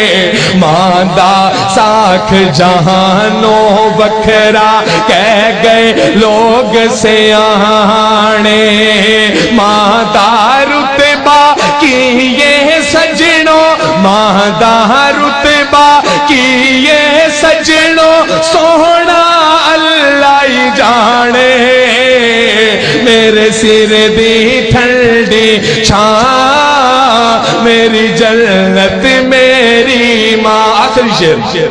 ماندہ ساکھ جہانوں وکھرا کہہ گئے لوگ سیانے، ماندہ رتبہ کی یہ سجنوں، ماندہ رتبہ کی یہ سجنوں، سونا اللہ ہی جانے، میرے سر دی ٹھنڈی چھاں، میری جنت میری ماں۔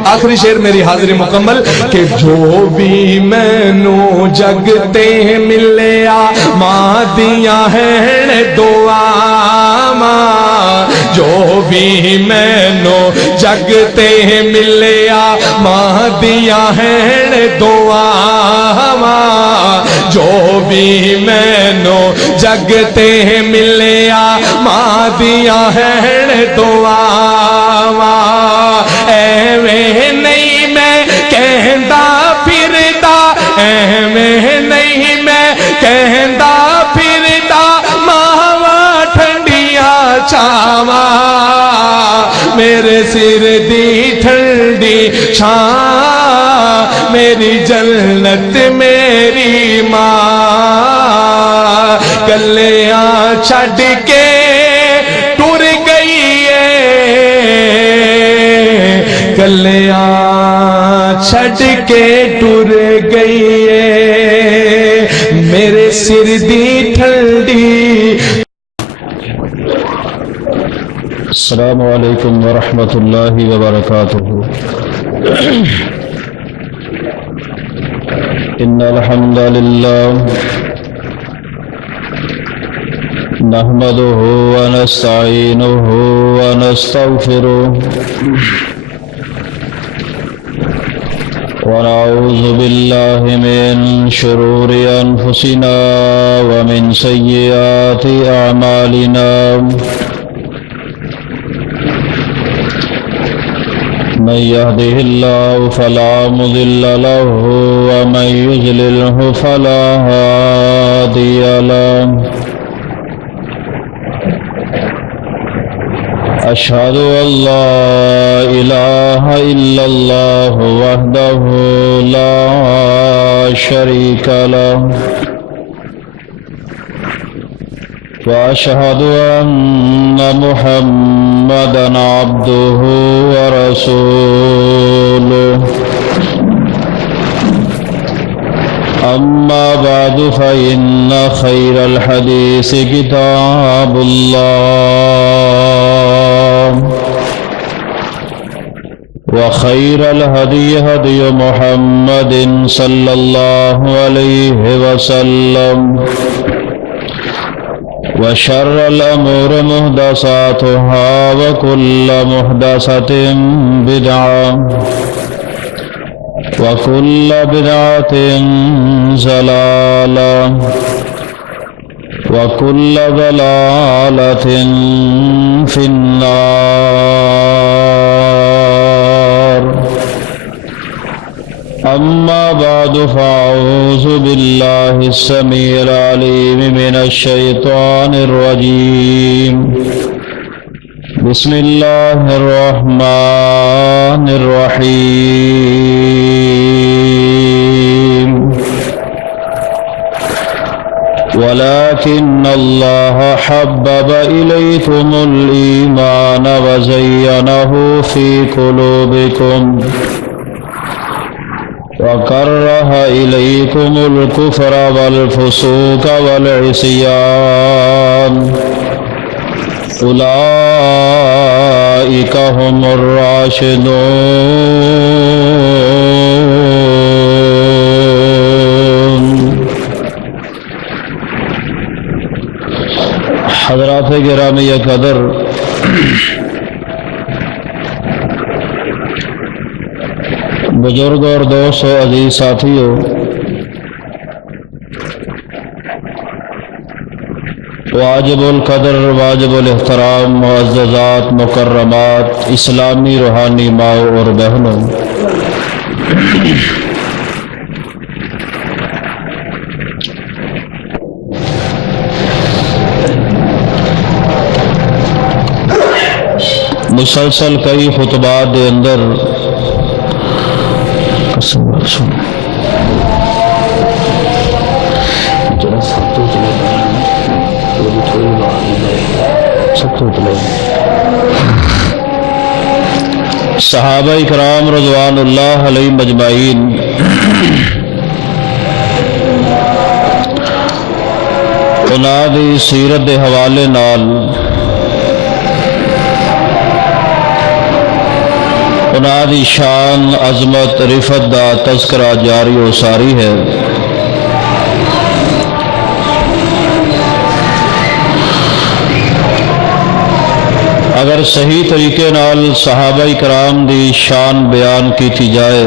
آخری شعر میری حاضری مکمل کہ جو بھی مینو جگتے ملیا ماں دیاں ہیں دعا، جو بھی مینو جگتے ملیا ماں دیاں ہیں دعا، جو بھی مینو جگتے ملیا ماں دیاں ہیں دعا، ایویں نہیں میں کہندا پھردا، ایویں نہیں میں کہندا پھردا، ماواں ٹھنڈیاں چھاواں، میرے سر دی ٹھنڈی چھاں، میری جنت میری ماں، گلیاں چھڈ کے ٹر گئی ہے، گلیاں چھڈ کے ٹر گئی ہے، میرے سر دی ٹھنڈی۔ السلام علیکم ورحمۃ اللہ وبرکاتہ۔ ان الحمد للہ نحمده ونستعینه ونستغفره ونعوذ باللہ من شرور انفسنا ومن سیئات اعمالنا، من يهده الله فلا مضل له ومن يضلله فلا هادي له، أشهد أن لا إله إلا الله وحده لا شريك له، وأشهد أن محمدًا عبده ورسوله، أما بعد فإن خير الحديث كتاب الله، وخير الهدي هدي محمد صلى الله عليه وسلم، وشر الأمور محدثاتها وكل محدثة بدعة وكل بدعة ضلالة وكل ضلالة في النار، أما بعد فأعوذ بالله السميع العليم من الشيطان الرجيم، بسم الله الرحمن الرحيم، ولكن الله حبب إليكم الإيمان وزينه في قلوبكم وكره إليكم الكفر والفسوق والعصيان، أولئك هم الراشدون۔ حضرات گرامی قدر، بزرگ اور دوست و عزیز ساتھیوں، واجب القدر، واجب الاحترام، معززات، مکرمات، اسلامی روحانی ماؤں اور بہنوں، مسلسل کئی خطبات دے اندر صحابہ کرام رضوان اللہ علیہ مجمعین انہاں دی سیرت دے حوالے نال انہاں دی شان عظمت رفت دا تذکرہ جاری و ساری ہے۔ اگر صحیح طریقے نال صحابہ کرام دی شان بیان کی جائے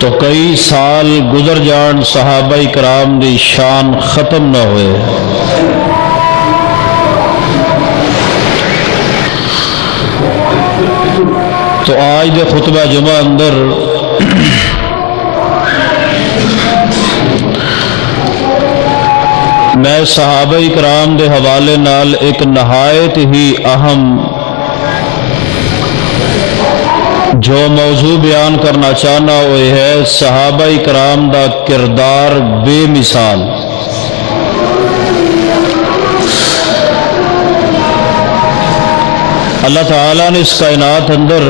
تو کئی سال گزر جان صحابہ کرام دی شان ختم نہ ہوئے۔ تو آج دے خطبہ جمعہ اندر میں صحابہ کرام دے حوالے نال ایک نہایت ہی اہم جو موضوع بیان کرنا چاہنا وہ ہے صحابہ کرام دا کردار بے مثال۔ اللہ تعالیٰ نے اس کائنات اندر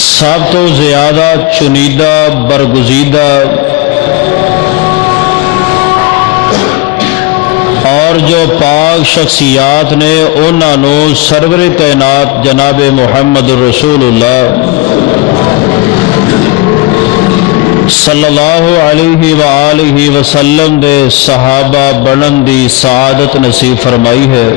سب تو زیادہ چنیدہ برگزیدہ اور جو پاک شخصیات نے انہاں نو سرور کائنات جناب محمد رسول اللہ صلی اللہ علیہ وآلہ وسلم دے صحابہ بنن دی سعادت نصیب فرمائی ہے۔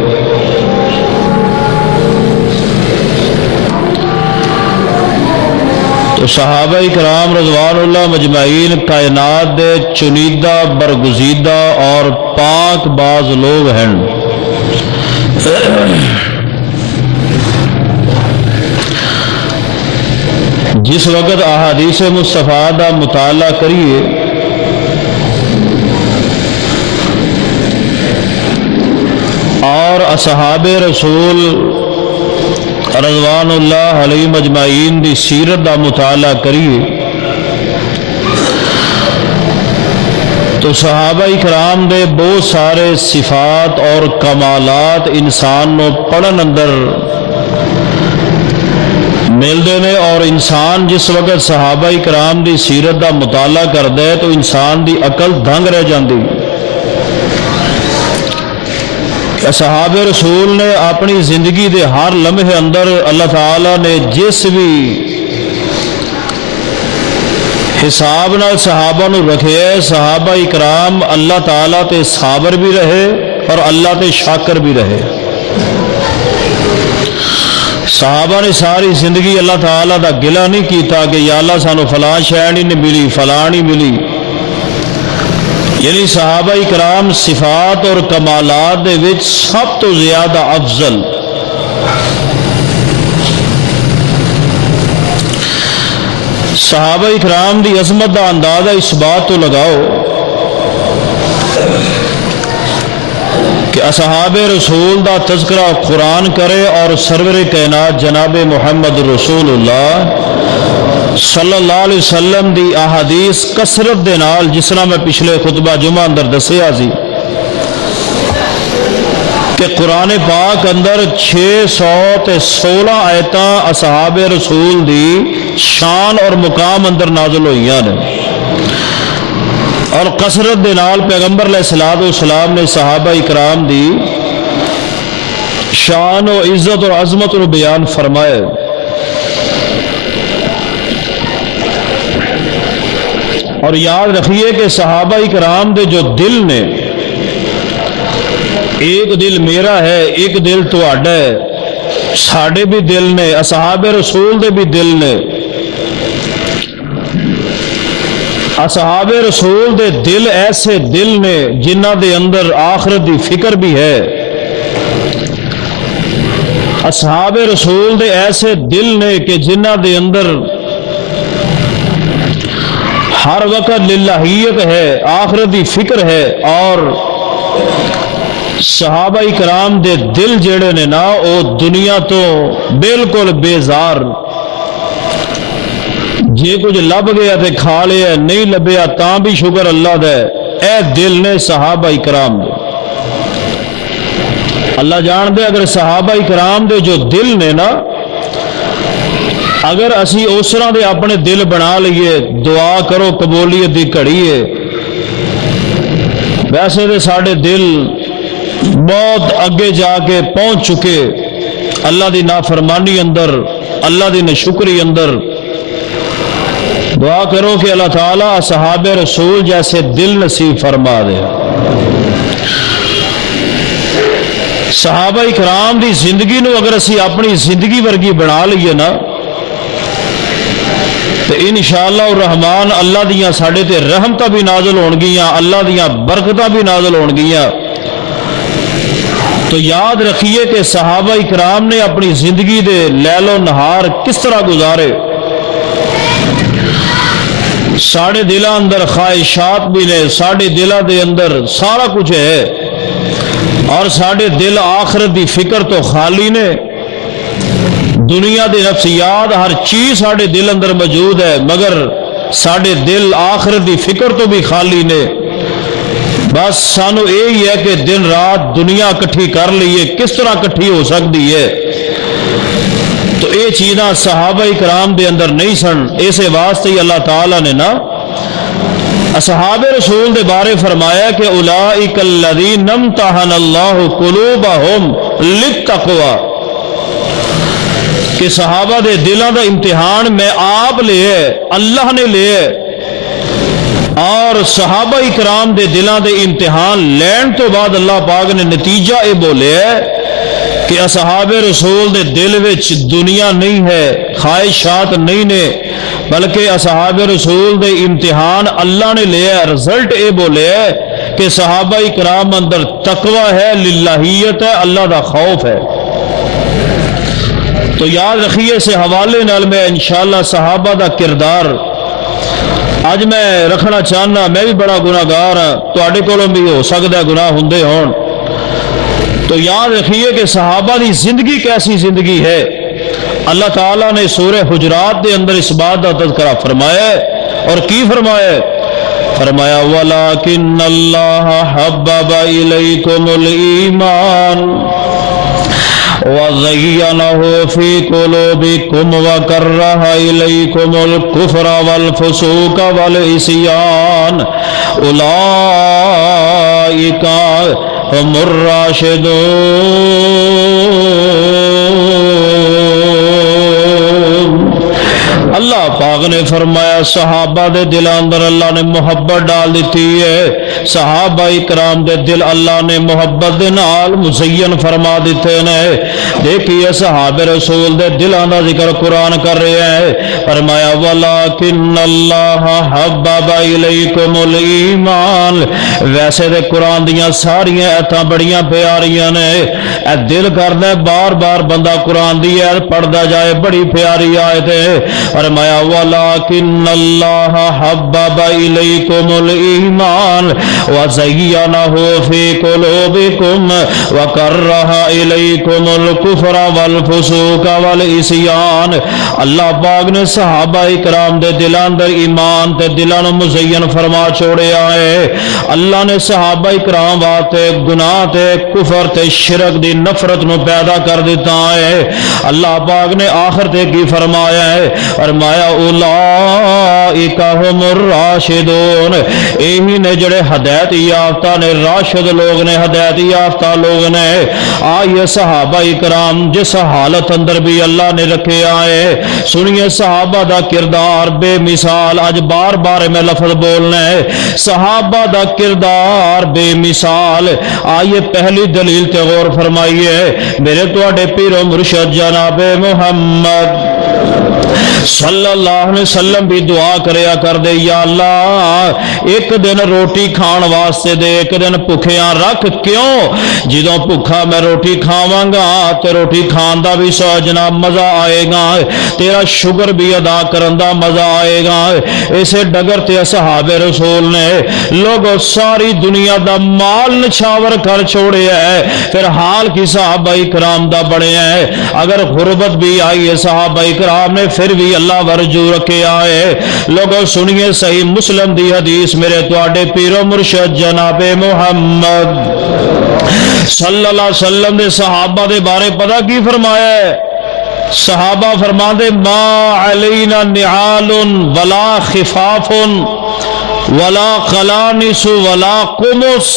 تو صحابہ کرام رضوان اللہ مجمعین کائنات دے چنیدہ برگزیدہ اور پاک باز لوگ ہیں۔ جس وقت احادیث مصطفیٰ دا مطالعہ کریے اور اصحاب رسول رضوان اللہ علیہ مجمعین دی سیرت دا مطالعہ کریے تو صحابہ کرام دے بہت سارے صفات اور کمالات انسان نو پڑھن اندر ملتے ہیں، اور انسان جس وقت صحابہ کرام دی سیرت دا مطالعہ کرتا ہے تو انسان دی عقل دھنگ رہ جاندی۔ صحابہ رسول نے اپنی زندگی دے ہر لمحے اندر اللہ تعالیٰ نے جس بھی حساب نال صحابہ نو رکھے ہے، صحابہ اکرام اللہ تعالیٰ تے صابر بھی رہے اور اللہ تے شاکر بھی رہے۔ صحابہ نے ساری زندگی اللہ تعالیٰ دا گلہ نہیں کیتا کہ یا اللہ سانو فلاں شے نہیں ملی فلاں نہیں ملی، یعنی صحابہ کرام صفات اور کمالات دے وچ سب تو زیادہ افضل۔ صحابہ کرام دی عظمت دا اندازہ اس بات تو لگاؤ کہ اصحاب رسول دا تذکرہ قرآن کرے اور سرور کائنات جناب محمد رسول اللہ صلی اللہ علیہ وسلم دی احادیث کثرت دے نال، جس طرح میں پچھلے خطبہ جمعہ اندر دسیا سی کہ قرآن پاک اندر 616 آیتاں اصحاب رسول دی شان اور مقام اندر نازل ہوئیاں نے، اور کثرت دے نال پیغمبر علیہ الصلوۃ والسلام نے صحابہ کرام دی شان و عزت اور عظمت کو بیان فرمائے۔ اور یاد رکھیے کہ صحابہ کرام دے جو دل نے، ایک دل میرا ہے ایک دل تہاڈا ہے، ساڈے بھی دل نے، اصحاب رسول دے بھی دل نے۔ اصحاب رسول دے دل ایسے دل نے جنہ دے اندر آخرت دی فکر بھی ہے، اصحاب رسول دے ایسے دل نے کہ جنہ دے اندر ہر وقت للہیت ہے، آخرت دی فکر ہے، اور صحابہ کرام دے دل جڑے نے نا او دنیا تو بالکل بیزار، جے کچھ لب گیا تے کھا لیا، نہیں لبیا تاں بھی شکر اللہ دے، اے دل نے صحابہ کرام دے۔ اللہ جان دے اگر صحابہ کرام دے جو دل نے نا، اگر اسی اس طرح دے اپنے دل بنا لئیے، دعا کرو قبولیت دی گھڑی ہے۔ ویسے دے ساڑھے دل بہت اگے جا کے پہنچ چکے اللہ دی نافرمانی اندر، اللہ دی ناشکری اندر۔ دعا کرو کہ اللہ تعالیٰ صحابہ رسول جیسے دل نصیب فرما دے۔ صحابہ کرام دی زندگی نو اگر اسی اپنی زندگی ورگی بنا لئیے نا، تو انشاءاللہ الرحمن اللہ دیاں ساڑھے تے رحمتہ بھی نازل ہونگیاں، اللہ دیاں برکتہ بھی نازل ہونگیاں۔ تو یاد رکھیے کہ صحابہ کرام نے اپنی زندگی دے لیل و نہار کس طرح گزارے۔ ساڑھے دلہ اندر خواہشات بھی نے، ساڑھے دلہ دے اندر سارا کچھ ہے، اور ساڑھے دل آخرت دی فکر تو خالی نے، دنیا دے نفسیات ہر چیز ساڑھے دل اندر موجود ہے، مگر ساڑھے دل آخرت دی فکر تو بھی خالی نے۔ بس سانو یہی ہے کہ دن رات دنیا کٹھی کر لئیے، کس طرح کٹھی ہو سکتی ہے؟ تو یہ چیزاں صحابہ کرام دے اندر نہیں سن، اسے واسطے ہی اللہ تعالیٰ نے نا اصحاب رسول دے بارے فرمایا کہ اولئک الذین امتحن اللہ قلوبہم للتقوی، کہ صحابہ دے دلوں دا امتحان میں آپ لے، اللہ نے لے، اور صحابہ کرام دے دلوں دے امتحان لین تو بعد اللہ پاک نے نتیجہ اے بولے کہ اصحاب رسول دے دل وچ دنیا نہیں ہے، خواہشات نہیں نے، بلکہ اصحاب رسول دے امتحان اللہ نے لیا۔ رزلٹ اے بولے کہ صحابہ کرام اندر تقوی ہے، للہیت ہے، اللہ دا خوف ہے۔ تو یاد رکھیے سے حوالے نال میں انشاءاللہ صحابہ دا کردار اج میں رکھنا چاہنا۔ میں بھی بڑا گناہگار ہاں، تواڈے کولوں بھی ہو سکتا ہے گناہ ہوندے ہون۔ تو یاد رکھیے کہ صحابہ دی زندگی کیسی زندگی ہے۔ اللہ تعالیٰ نے سورہ حجرات دے اندر اس بات کا تذکرہ فرمایا اور کی فرمایا؟ فرمایا وَلَكِنَّ اللَّهَ حَبَّبَ إِلَيْكُمُ الْإِيمَانَ وَزَيَّنَهُ فِي قُلُوبِكُمْ وَكَرَّهَ إِلَيْكُمُ الْكُفْرَ وَالْفُسُوقَ وَالْعِصْيَانَ أُولَئِكَ هُمُ الرَّاشِدُونَ۔ اللہ پاک نے فرمایا صحابہ دے دل اندر اللہ نے محبت ڈال دیتی ہے، صحابہ کرام دے دل اللہ نے محبت دے نال مزین فرما دیتے نے۔ دیکھیے صحابہ رسول دے دلوں دا ذکر قرآن کر رہے ہیں، فرمایا وَلَكِنَّ اللَّهَ حَبَّبَ إِلَيْكُمُ الْإِيمَانَ۔ ویسے دے قرآن دیاں ساریاں ایتاں بڑیاں پیاریاں نے، اے دل کردا ہے بار بار بندہ قرآن دی ایت پڑھدا جائے، بڑی پیاری آیت ہے۔ فرمایا وَلَكِنَّ اللَّهَ حَبَّبَ إِلَيْكُمُ الْإِيمَانَ وَزَيَّنَهُ فِي قُلُوبِكُمْ وَكَرَّهَ إِلَيْكُمُ الْكُفْرَ وَالْفُسُوقَ وَالْعِصْيَانَ۔ اللہ پاک نے صحابہ کرام دے دلاں اندر ایمان تے دلاں نوں مزین فرما چھوڑیا ہے۔ اللہ نے صحابہ کرام واسطے گناہ تے کفر تے شرک دی نفرت نو پیدا کر دیتا ہے۔ اللہ پاک نے آخر تے کی فرمایا ہے؟ فرمایا اولئک ھم الراشدون۔ یہی نے جڑے ہدایت یافتہ نے، راشد لوگ نے، ہدایت یافتہ لوگ نے۔ آئیے صحابہ کرام جس حالت اندر بھی اللہ نے رکھے آئے، سنیے صحابہ دا کردار بے مثال۔ آج بار بار میں لفظ بولنا ہے، صحابہ دا کردار بے مثال۔ آئیے پہلی دلیل تے غور فرمائیے، میرے تواڈے پیر و مرشد جناب محمد صلی اللہ علیہ وسلم بھی دعا کریا کر دے، یا اللہ ایک دن روٹی کھان واسطے دے، ایک دن بھکھیاں رکھ، کیوں جدوں بھکھا میں روٹی کھاواں گا تے روٹی کھان دا بھی سو جناب مزہ آئے گا، تیرا شکر بھی ادا کرن دا مزہ آئے گا۔ اسے ڈگر تے اصحاب رسول نے لوگوں ساری دنیا دا مال نچھاور کر چھوڑے ہے، پھر حال کی صحابہ کرام دا بڑے ہیں، اگر غربت بھی آئی ہے صحابہ کرام نے پھر بھی اللہ ورجو رکھے آئے۔ لوگوں سنیے صحیح مسلم دی حدیث، میرے تواڈے پیر و مرشد جناب محمد صلی اللہ علیہ وسلم دے صحابہ دے بارے پتہ کی فرمایا ہے؟ صحابہ فرما دے ما علینا نعال ولا خفاف ولا قلانس ولا قمص۔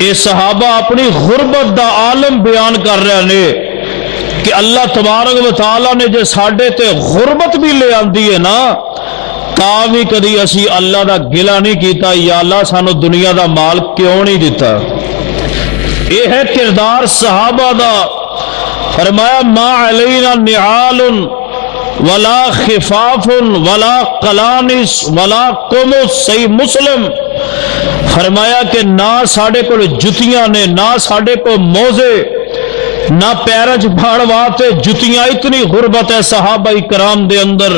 یہ صحابہ اپنی غربت دا عالم بیان کر رہے ہیں کہ اللہ تبارک و تعالیٰ نے جو ساڈے تے غربت بھی لے آندی ہے نا، تا بھی کدی اسی اللہ دا گلہ نہیں کیتا یا اللہ سانو دنیا دا مال کیوں نہیں دیتا۔ یہ ہے کردار صحابہ دا۔ فرمایا ما علینا نعال ولا خفاف ولا قلانس ولا قمص، صحیح مسلم۔ فرمایا کہ نہ ساڑے کو جتیاں نے، نہ ساڑے کو موزے، نہ پیرج بھاڑواتے جتیاں، اتنی غربت ہے صحابہ کرام دے اندر،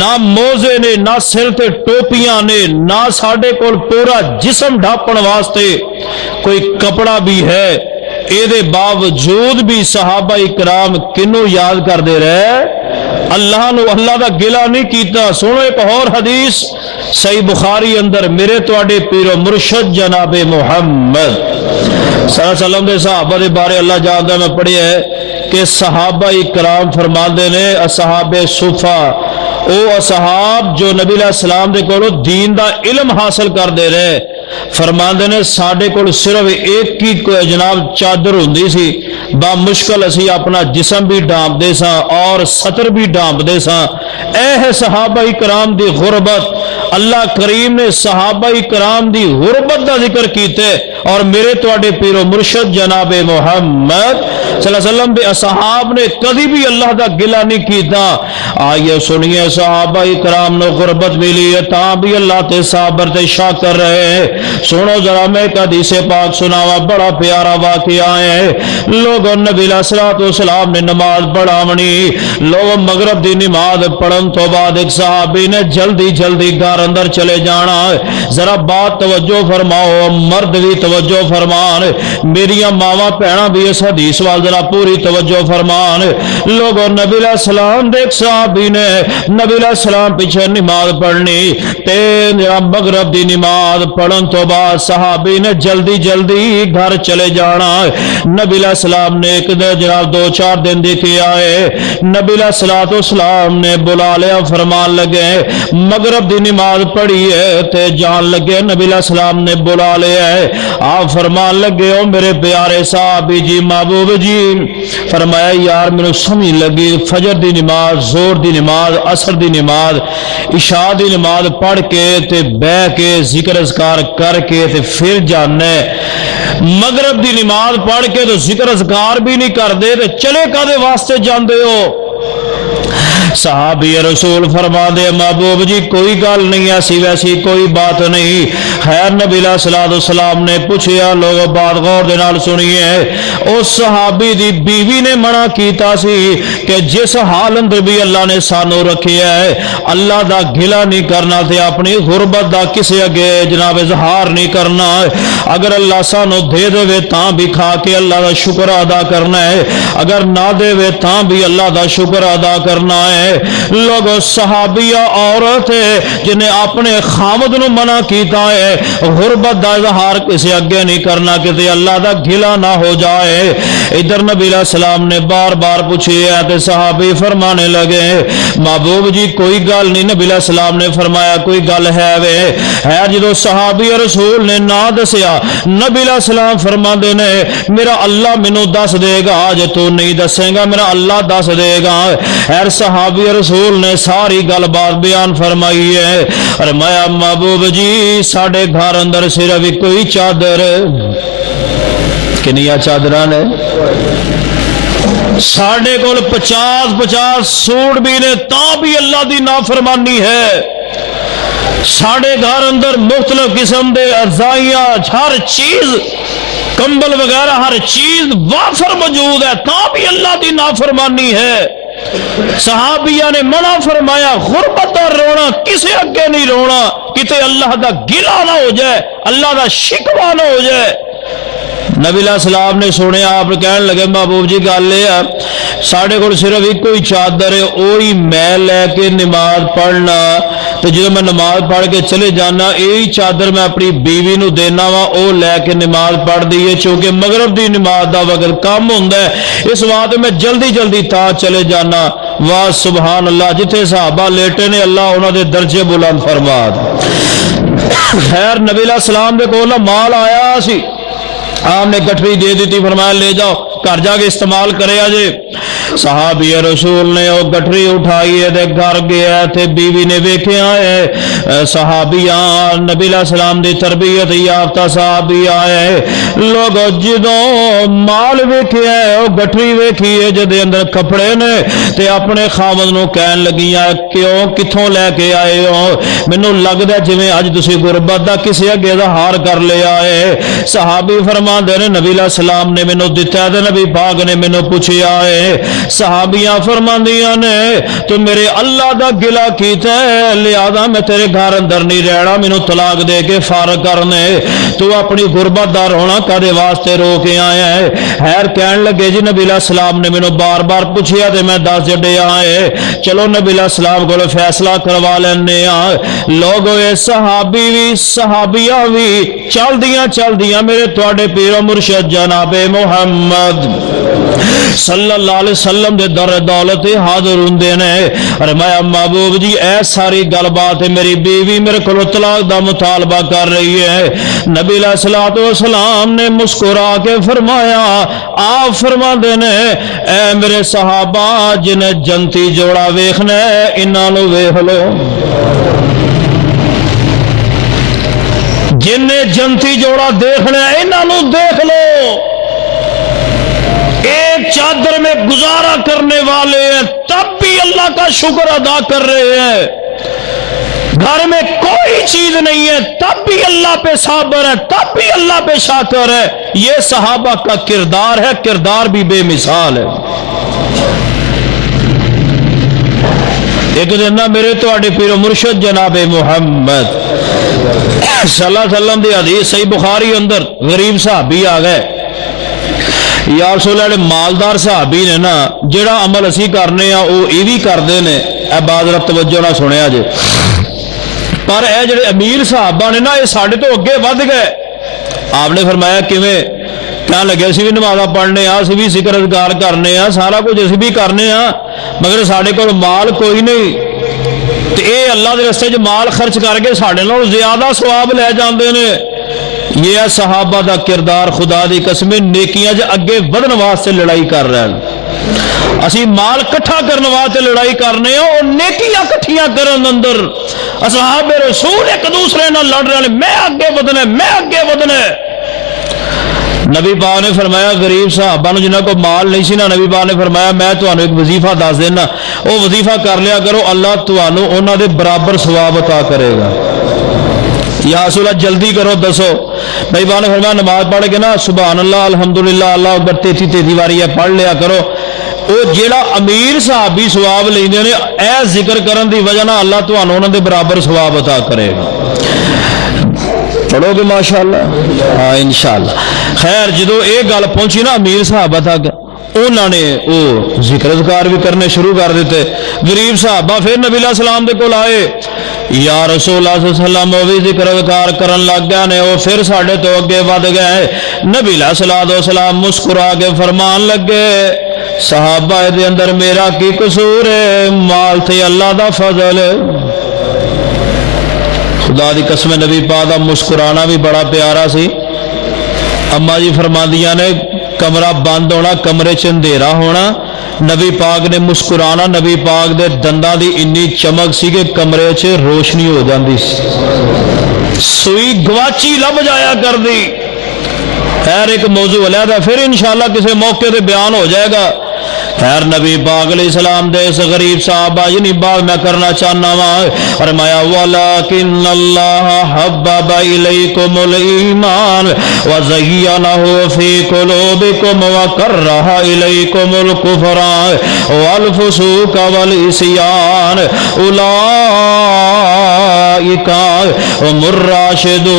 نہ موزے نے، نہ سر تے ٹوپیاں نے، نہ ساڑے کو پورا جسم ڈھاپن واسطے کوئی کپڑا بھی ہے۔ اے دے باوجود بھی صحابہ کرام کنو یاد کر دے رہے؟ اللہ نو، اللہ دا گلہ نہیں کیتا۔ سنو ایک اور حدیث صحیح بخاری اندر، میرے تواڈے پیر و مرشد جناب محمد صلی اللہ علیہ وسلم دے صحابہ دے بارے اللہ جاندا، میں پڑھیا ہے کہ صحابہ کرام فرماندے نے اصحاب صفا، او اصحاب جو نبی علیہ السلام دے کولو دین دا علم حاصل کر دے رہے، فرماندے نے ساڈے کول صرف ایک ہی جناب چادر ہوندی سی، با مشکل اسی اپنا جسم بھی ڈانپ دے ساں اور سطر بھی ڈانپ دے ساں۔ اے ہے صحابہ کرام دی غربت۔ اللہ کریم نے صحابہ کرام دی غربت دا ذکر کیتے، اور میرے تواڈے پیر و مرشد جناب محمد صلی اللہ علیہ وسلم دے اصحاب نے کبھی بھی اللہ دا گلہ نہیں کیتا۔ آئیے سنیے صحابہ کرام نے غربت ملی ہے، تاں بھی اللہ تے صابر تے شاکر رہے۔ سنو ذرا میں ایک حدیث پاک سناوا، بڑا پیارا واقعہ ہے۔ لوگوں نبی علیہ الصلوۃ والسلام نے نماز پڑھاونی، لوگ مغرب دی نماز پڑھن تو بعد ایک صحابی نے جلدی جلدی گھر اندر چلے جانا۔ ذرا بات توجہ فرماؤ، مرد بھی توجہ فرمان، میریاں ماواں بہناں بھی اس حدیث وال ذرا پوری توجہ فرمان۔ لوگوں نبی علیہ السلام دے ایک صحابی نے نبی علیہ السلام پیچھے نماز پڑھنی، تے مغرب دی نماز پڑھن تو بعد صحابی نے جلدی جلدی گھر چلے جانا۔ نبی علیہ السلام نے ایک دن جناب 2-4 دن دیکھے آئے، نبی علیہ السلام نے بلا لیا، فرمان لگے مغرب دی نماز پڑھی ہے تے جان لگے نبی علیہ السلام نے بلا لیا ہے۔ آپ فرمان لگے او میرے پیارے صحابی جی، محبوب جی، فرمایا یار میرے سمجھ لگی فجر دی نماز، زور دی نماز، عصر دی نماز، عشاء دی نماز پڑھ کے تے بہ کے ذکر اذکار کر کے تے پھر جانے، مغرب دی نماز پڑھ کے تو ذکر اذکار بھی نہیں کر دے تے چلے کدے واسطے جاندے ہو؟ صحابی رسول فرما دے محبوب جی کوئی گل نہیں، ایسی ویسی کوئی بات نہیں۔ خیر نبی علیہ السلام نے پوچھیا، لوگ بات غور دے نال سنیے، اس صحابی دی بیوی نے منع کیتا سی کہ جس حال اندر بھی اللہ نے سانو رکھیا ہے، اللہ دا گلہ نہیں کرنا تے اپنی غربت دا کسے اگے جناب اظہار نہیں کرنا۔ اگر اللہ سانو دے دے تاں بھی کھا کے اللہ دا شکر ادا کرنا ہے، اگر نہ دے تاں بھی اللہ دا شکر ادا کرنا ہے۔ لوگ صحابیہ عورت جنہیں اپنے خامد نو منع کیتا ہے غربت دا اظہار کسی اگے نہیں کرنا کہ اللہ دا گھلا نہ ہو جائے۔ ادھر نبی علیہ السلام نے بار بار پوچھی ہے تے صحابی فرمانے لگے محبوب جی کوئی گل نہیں۔ نبی علیہ السلام نے فرمایا کوئی گل ہے وے ہے، جدو صحابی رسول نے نہ دسیا نبی علیہ السلام فرماندے نے میرا اللہ مینوں دس دے گا، جے تو نہیں دسے گا میرا اللہ دس دے گا۔ خیر صحابی رسول نے ساری گل بات بیان فرمائی ہے، فرمایا محبوب جی ساڈے گھر اندر صرف کوئی چادر، کنیا چادراں نے ساڑھے کول 50 سوٹ بھی نے تاں بھی اللہ دی نافرمانی ہے. ساڑھے گھر اندر مختلف قسم دے ارزائیاں ہر چیز کمبل وغیرہ ہر چیز وافر موجود ہے تاں بھی اللہ دی نافرمانی ہے. صحابیہ نے منع فرمایا غربت دا رونا کسے اگے نہیں رونا کتے اللہ دا گلہ نہ ہو جائے اللہ دا شکوہ نہ ہو جائے. نبی علیہ السلام نے سنے آپ کہنے لگے محبوب جی گل یہ ہے ساڑھے کو صرف ایک کوئی چادر ہے وہی میں لے کے نماز پڑھنا تو جب میں نماز پڑھ کے چلے جانا یہی چادر میں اپنی بیوی نو دینا وا وہ لے کے نماز پڑھ دیئے چونکہ مغرب دی نماز دا وقت کم ہوندہ ہے اس وقت میں جلدی تا چلے جانا. واہ سبحان اللہ جتھے صحابہ لیٹے نے اللہ انہوں دے درجے بلند فرما. خیر نبی علیہ السلام دے کول مال آیا سی آپ نے گٹھری دے دیتی فرمایا لے جاؤ گھر جا کے استعمال کرے آجے. صحابی رسول نے وہ گٹھری اٹھائی ہے گھر گیا تھے بیوی نے ویکھے آئے صحابیاں نبی علیہ السلام دی تربیت یافتہ صحابی آئے لوگ جدوں مال ویکھے ہے وہ گٹھری ویکھی ہے جدے اندر کپڑے نے تے اپنے خاوند نو کہن لگیاں کیوں کتھوں لے کے آئے ہو مینوں لگدا جویں اج تسی غربت دا کسے اگے دا ہار کر لیا ہے. صحابی فرما دے نے نبی علیہ السلام نے مینوں دتا ہے نبی پاک نے مینوں پوچھیا ہے. صحابیاں فرماندیاں نے تو میرے اللہ دا گلہ کیتا ہے لہذا میں تیرے گھر اندر نہیں رہنا مینوں طلاق دے کے فارغ کرنے تو اپنی غربت دا رونا کدے واسطے رو کے آیا ہے. خیر کہن لگے جی نبی علیہ السلام نے مینوں بار بار پوچھیا تے میں دس جڑیا ہے چلو نبی علیہ السلام کو فیصلہ کروا لینے لوگ اے صحابی بھی صحابیہ بھی چل دیاں میرے تواڈے پیر و مرشد جناب محمد صلی اللہ علیہ وسلم دے در دولت حاضر ہوندے نے اور میں محبوب جی اے ساری گل بات ہے میری بیوی میرے کو طلاق دا مطالبہ کر رہی ہے. نبی علیہ الصلوۃ والسلام نے مسکرا کے فرمایا آپ فرما دے نے اے میرے صحابہ جنہیں جنتی جوڑا ویکھنا ہے انہاں نو ویکھ لو جنہیں جنتی جوڑا دیکھنا ہے انہاں نو دیکھ لو. ایک چادر میں گزارا کرنے والے ہیں تب بھی اللہ کا شکر ادا کر رہے ہیں گھر میں کوئی چیز نہیں ہے تب بھی اللہ پہ صابر ہے تب بھی اللہ پہ شاکر ہے. یہ صحابہ کا کردار ہے کردار بھی بے مثال ہے. ایک دن میرے تواڈے پیر و مرشد جناب محمد صلی اللہ علیہ وسلم دی حدیث صحیح بخاری اندر غریب صحابی آ گئے یا رسول اللہ مالدار صحابی نے نا جڑا عمل اسی کرنے ہیں وہ یہ بھی کرتے ہیں اے بازرت توجہ نہ سنیا جے پر اے جڑے امیر صحابہ نے نا یہ ساڑھے تو اگے ود گئے. آپ نے فرمایا کیویں کہنے لگے اسی بھی نمازاں پڑھنے اسی بھی ذکر اذکار کرنے سارا کچھ اسی بھی کرنے مگر ساڑھے کول مال کوئی نہیں تے اے اللہ دے راستے مال خرچ کر کے ساڑھے نال زیادہ ثواب لے جاندے نے. یہ ہے صحابہ دا کردار خدا دی قسم نیکیاں جو اگے ودن واسطے لڑائی کر رہے ہیں اسی مال کٹھا کرنے واسطے لڑائی کرنے ہیں اور نیکیاں کٹھیاں کرن اندر اصحاب رسول ایک دوسرے نہ لڑ رہے ہیں میں اگے ودنا میں اگے ودنا. نبی پاک نے فرمایا غریب صحابہ نے جنہاں کو مال نہیں سی نا نبی پاک نے فرمایا میں تانوں ایک وظیفہ دس دینا وہ وظیفہ کر لیا کرو اللہ تانوں انہاں دے برابر ثواب عطا کرے گا. یا رسول اللہ جلدی کرو دسو. نبی پاک نے فرمایا نماز پڑھ کے نا سبحان اللہ الحمدللہ اللہ اکبر 33 باری ہے پڑھ لیا کرو. وہ جیڑا امیر صحابی ثواب لیندے نے اے ذکر کرن دی وجہ نال اللہ تانوں انہاں دے برابر ثواب عطا کرے گا. پڑھو گے ماشاءاللہ ہاں انشاءاللہ. خیر جدو ایک گل پہنچی نا امیر صحابہ تک انہوں نے وہ ذکر اذکار بھی کرنے شروع کر دیتے. غریب صحابہ پھر نبی علیہ السلام دے کول آئے یا رسول اللہ صلی اللہ علیہ وسلم وہ بھی ذکر اذکار کرن لگ گئے نے وہ پھر ساڑھے تو اگے ود گئے. نبی علیہ السلام مسکرا کے فرمان لگے صحابہ دے اندر میرا کی قصور ہے مال تھے اللہ دا فضل ہے. خدا دی قسم نبی پاک دا مسکرانا بھی بڑا پیارا سی. اما جی فرماندیاں نے کمرہ بند ہونا کمرے چ اندھیرا ہونا نبی پاک نے مسکرانا نبی پاک دے دنداں دی انی چمک سی کہ کمرے چ روشنی ہو جاندی سوئی گواچی لب جایا کر دی. خیر ایک موضوع علیحدہ پھر انشاءاللہ کسی موقع پہ بیان ہو جائے گا خیر نبی پاک علیہ السلام دے اس غریب صحابہ یعنی بات میں کرنا چاہنا وا فرمایا وَلَكِنَّ اللَّهَ حَبَّبَ إِلَيْكُمُ الْإِيمَانَ وَزَيَّنَهُ فِي قُلُوبِكُمْ وَكَرَّهَ إِلَيْكُمُ الْكُفْرَ وَالْفُسُوقَ وَالْعِصْيَانَ أُولَئِكَ هُمُ الرَّاشِدُونَ۔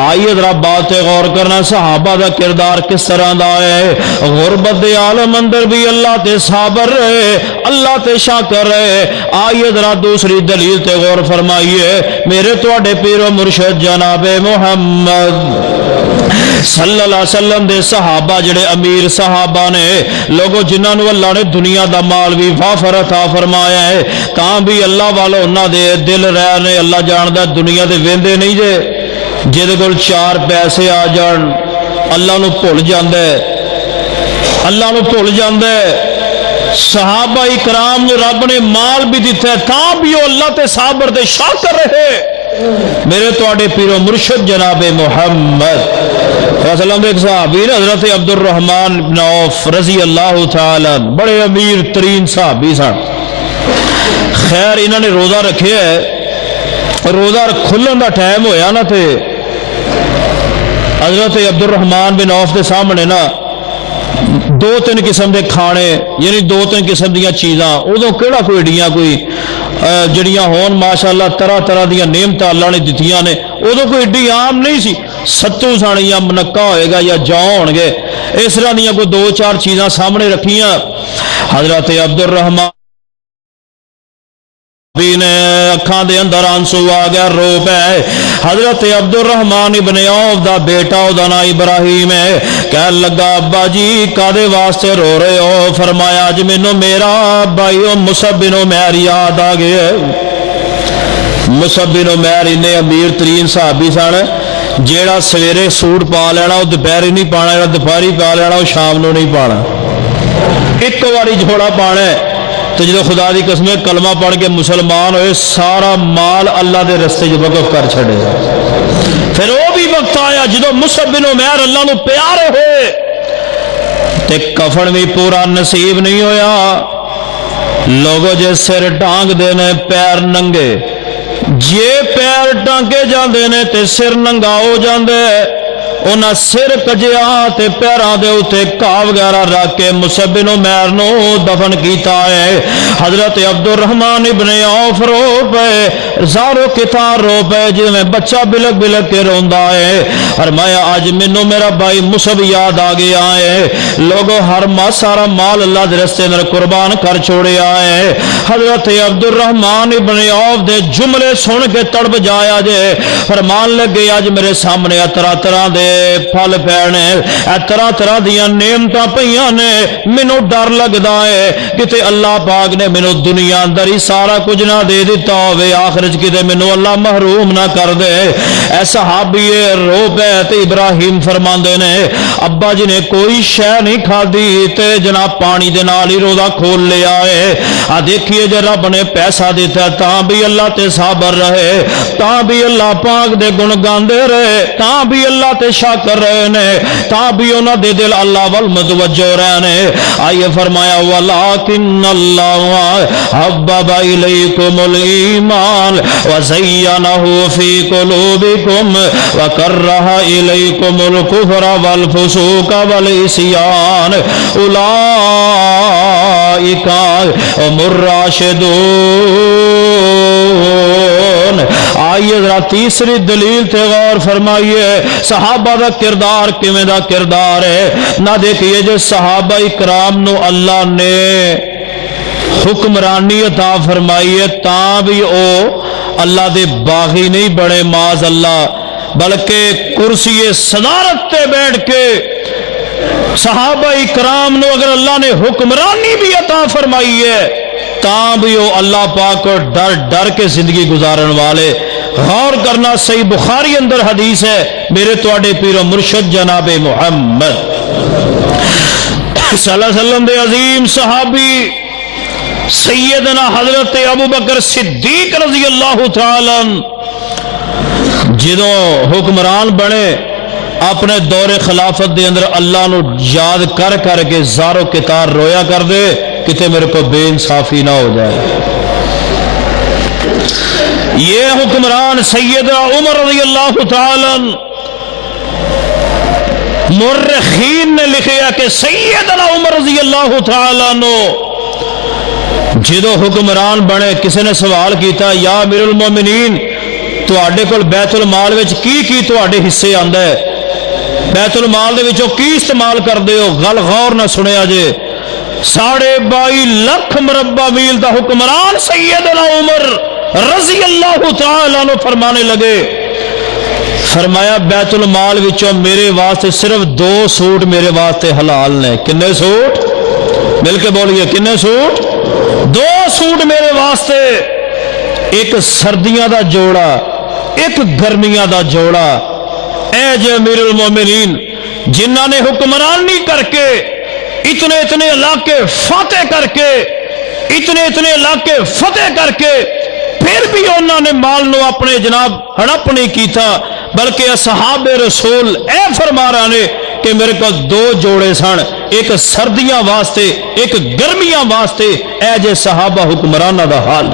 آئیے ذرا بات غور کرنا صحابہ دا کردار کس طرح دا ہے۔ غربت دے عالم اندر بھی اللہ تے صابر رہے، اللہ تے شاکر رہے۔ آئیے ذرا دوسری دلیل تے غور فرمائیے، میرے تواڈے پیر و مرشد جناب محمد صلی اللہ علیہ وسلم دے صحابہ جڑے امیر صحابہ نے، لوگوں جنہاں نو اللہ نے دنیا دا مال بھی وافر عطا فرمایا ہے، تاں بھی اللہ والو انہاں دے دل رہ نے اللہ جاندا دنیا دے ویندے نہیں جے، جہدے کول 4 پیسے آ جان اللہ نو بھول جاندا ہے، اللہ نو بھول جاندا ہے۔ صحابہ اکرام نو رب نے مال بھی دیتا ہے تاں بھی وہ اللہ تے صابر تے شاکر رہے۔ میرے تواڈے پیر و مرشد جناب محمد وسلم ایک صحابی حضرت عبد الرحمن بن عوف رضی اللہ تعالی بڑے امیر ترین صحابی سن۔ خیر انہوں نے روزہ رکھے ہے، روزہ کھلن دا ٹائم ہویا نا تے حضرت عبد الرحمن بن عوف دے سامنے نا 2-3 قسم دے کھانے یعنی 2-3 قسم دیاں چیزاں ادو کیڑا کوئی ایڈیاں کوئی جڑیاں ہون ماشاءاللہ طرح طرح دیاں نعمتاں اللہ نے دتیاں نے، ادو کوئی ایڈی عام نہیں سی، ستو سن یا منکا ہوئے گا یا جو ہون گے، اس طرح دیاں کوئی 2-4 چیزاں سامنے رکھیاں۔ حضرت عبد الرحمن نے اکھاں دے اندر آنسو آ گیا، رو پے۔ حضرت عبد الرحمن ابن عوف دا بیٹا او دا نام ابراہیم ہے، کہنے لگا ابا جی کادے واسطے رو رہے ہو؟ فرمایا اج مینوں میرا بھائی مصعب بن عمیر یاد آ گیا۔ مصعب بن عمیر انہیں امیر ترین صحابی سن، جیڑا سویرے سوٹ پا لینا وہ دوپہری نہیں پانا، جیڑا دوپہری پا لینا وہ شام نو نہیں پانا، ایک واری جھوڑا پانا ہے۔ تو جدو خدا دی قسم کلمہ پڑھ کے مسلمان ہوئے سارا مال اللہ دے رستے جو وقف کر چھڑے۔ پھر وہ بھی وقت آیا جدو مصعب بن عمیر اللہ نو پیارے ہوئے تے کفن بھی پورا نصیب نہیں ہویا، لوگوں جے سر ٹانگ دینے پیر ننگے، جے پیر ٹانگے جاندے نے تے سر ننگا ہو جاندے، انہاں سر کجیا تے پیراں دے اوتے گھاہ وغیرہ رکھ کے مصعب بن عمیر نو دفن کیتا ہے۔ حضرت عبد الرحمن ابن عوف رو پے، زارو کتار رو پے، جس میں بچہ بلک بلک کے روندا ہے۔ فرمایا آج مینوں میرا بھائی مصعب یاد آ گیا ہے، لوگوں ہر ماہ سارا مال اللہ دے رستے اندر قربان کر چھوڑیا ہے۔ حضرت عبد الرحمن ابن عوف دے جملے سن کے تڑپ جایا جے، فرمان لگے آج میرے سامنے طرح طرح دے پھل پینے، طرح طرح دیاں نعمتاں پیاں نے، مینوں ڈر لگدا ہے کتے اللہ پاک نے مینوں دنیا اندر ہی سارا کچھ نہ دے دیتا ہوئے آخرت کتے مینوں اللہ محروم نہ کر دے۔ اے صحابی رو پے تے ابراہیم فرماندے نے ابا جی نے کوئی شے نہیں کھادی تے جناب پانی دے نال ہی روزہ کھول لیا ہے۔ دیکھیے جے رب نے پیسہ دیتا تاں بھی اللہ تے صابر رہے، تاں بھی اللہ پاک دے گن گاندے رہے، تاں بھی اللہ تے کر رہے نے، تاں بھی انہاں دے دل اللہ وال متوجہ رہنے۔ آئیے فرمایا وَلَكِنَّ اللَّهَ حَبَّبَ إِلَيْكُمُ الْإِيمَانَ وَزَيَّنَهُ فِي قُلُوبِكُمْ وَكَرَّهَ إِلَيْكُمُ الْكُفْرَ وَالْفُسُوقَ وَالْعِصْيَانَ أُولَئِكَ هُمُ الرَّاشِدُونَ۔ آئیے ذرا تیسری دلیل تے غور فرمائیے، صحابہ دا کردار کیویں دا کردار ہے نہ دیکھیے جو صحابہ اکرام نو اللہ نے حکمرانی عطا فرمائی ہے تاں بھی او اللہ دے باغی نہیں بڑے معاذ اللہ، بلکہ کرسی صدارت تے بیٹھ کے صحابہ اکرام نو اگر اللہ نے حکمرانی بھی عطا فرمائی ہے تاں بھی وہ اللہ پاک کو ڈر ڈر کے زندگی گزارن والے۔ غور کرنا صحیح بخاری اندر حدیث ہے، میرے تواڈے پیر و مرشد جناب محمد صلی اللہ علیہ وسلم دے عظیم صحابی سیدنا حضرت ابو بکر صدیق رضی اللہ تعالی جدوں حکمران بنے اپنے دور خلافت دے اندر اللہ نو یاد کر کر کے زارو کتار رویا کر دے کتے میرے کو بے انصافی نہ ہو جائے۔ یہ حکمران سیدنا عمر رضی اللہ تعالیٰ مورخین نے لکھیا کہ سیدنا عمر رضی اللہ تعالیٰ نو جدو حکمران بنے کسی نے سوال کیتا یا امیر المومنین تواڈے کول بیت المال وچ کی تواڈے حصے آندا ہے، بیت المال دے وچوں کی استعمال کردے ہو؟ گل غور نہ سنیا جے 22.5 لاکھ مربع میل دا حکمران سیدنا عمر رضی اللہ تعالیٰ عنہ فرمانے لگے، فرمایا بیت المال وچوں میرے واسطے صرف 2 سوٹ میرے واسطے حلال نے۔ کنے سوٹ؟ مل کے بولیے، کنے سوٹ؟ 2 سوٹ میرے واسطے، ایک سردیاں دا جوڑا ایک گرمیاں دا جوڑا۔ اے جے امیر المومنین جنہاں نے حکمرانی کر کے اتنے علاقے فاتح کر کے اتنے علاقے فتح کر کے پھر بھی انہوں نے مال نو اپنے جناب ہڑپ نہیں کیتا، بلکہ اصحاب رسول اے فرما رہا نے کہ میرے کو 2 جوڑے سن، ایک سردیاں واسطے ایک گرمیاں واسطے۔ اے جے صحابہ حکمرانہ دا حال،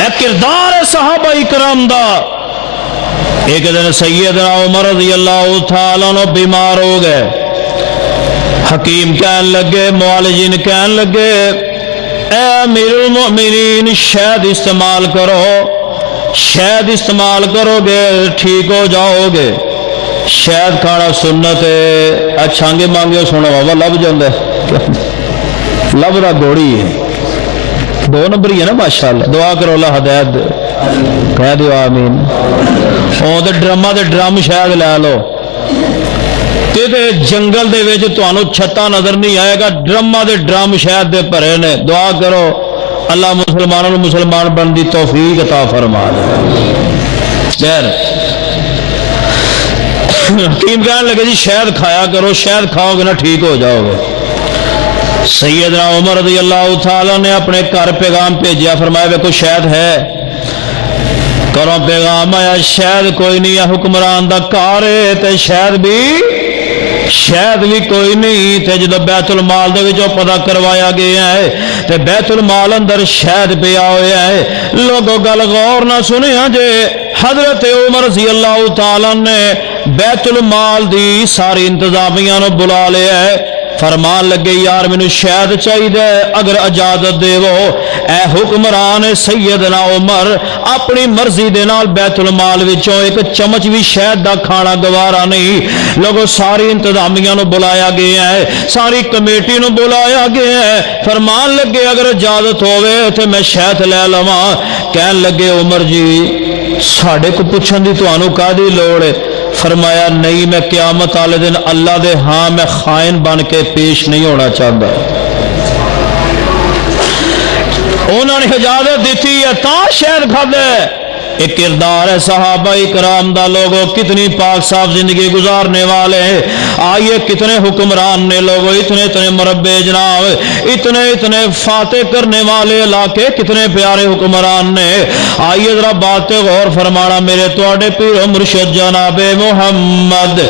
اے کردار ہے صحابہ اکرام دا۔ ایک دن سیدنا عمر رضی اللہ تعالیٰ عنہ بیمار ہو گئے، حکیم کہن لگے، معالجین کہن لگے اے امیر المؤمنین شہد استعمال کرو، شہد استعمال کرو گے ٹھیک ہو جاؤ گے۔ شہد کھانا سنت ہے، اچھانگے مانگے سونا بابا لب جاندے، لب دا گوڑی ہے، 2 نمبر ہی ہے نا ماشاءاللہ۔ دعا کرو اللہ ہدایت دے، کہہ دیو آمین۔ اون تے ڈرما دے ڈرم شہد لے لو، تے جنگل دے وچ تانوں چھتا نظر نہیں آئے گا، ڈرما دے ڈرم شہد دے بھرے نے۔ دعا کرو اللہ مسلمانوں مسلمان بن دی توفیق عطا فرما دے۔ خیر حکیم کہنے لگے جی شہد کھایا کرو، شہد کھاؤ گے نا ٹھیک ہو جاؤ گے۔ سیدنا عمر رضی اللہ تعالیٰ نے اپنے گھر پیغام بھیجیا، فرمایا ویکھو شہد ہے، کرو پیغام آیا شہد کوئی نہیں ہے، حکمران دا کار ہے تے شہد بھی کوئی نہیں۔ تے جدو بیت المال دے وچوں پتہ کروایا گیا ہے تے بیت المال اندر شہد پیا ہویا ہے۔ لوگوں گل غور نہ سنیا جے، حضرت عمر رضی اللہ تعالیٰ نے بیت المال دی ساری انتظامیہ نو بلا لیا ہے، فرمان لگے یار مینوں شہد چاہیے، اگر اجازت دے وہ اے حکمران سیدنا عمر اپنی مرضی دے نال بیت المال وچوں ایک چمچ بھی شہد دا کھانا گوارا نہیں۔ لوگوں ساری انتظامیہ نو بلایا گیا ہے، ساری کمیٹی نو بلایا گیا ہے، فرمان لگے اگر اجازت ہوئے تے میں شہد لے لواں۔ کہن لگے عمر جی ساڈے کو پوچھن دی تانوں کادی لوڑ ہے؟ فرمایا نہیں، میں قیامت والے دن اللہ دے ہاں میں خائن بن کے پیش نہیں ہونا چاہتا۔ انہوں نے اجازت دیتی ہے تا شہد کھادا ہے۔ ایک کردار ہے صحابہ کرام دا، لوگوں کتنی پاک صاف زندگی گزارنے والے ہیں۔ آئیے کتنے حکمران نے لوگوں، اتنے مربع جناب، اتنے فاتح کرنے والے علاقے، کتنے پیارے حکمران نے۔ آئیے ذرا بات غور فرمانا، میرے تواڈے پیر و مرشد جناب محمد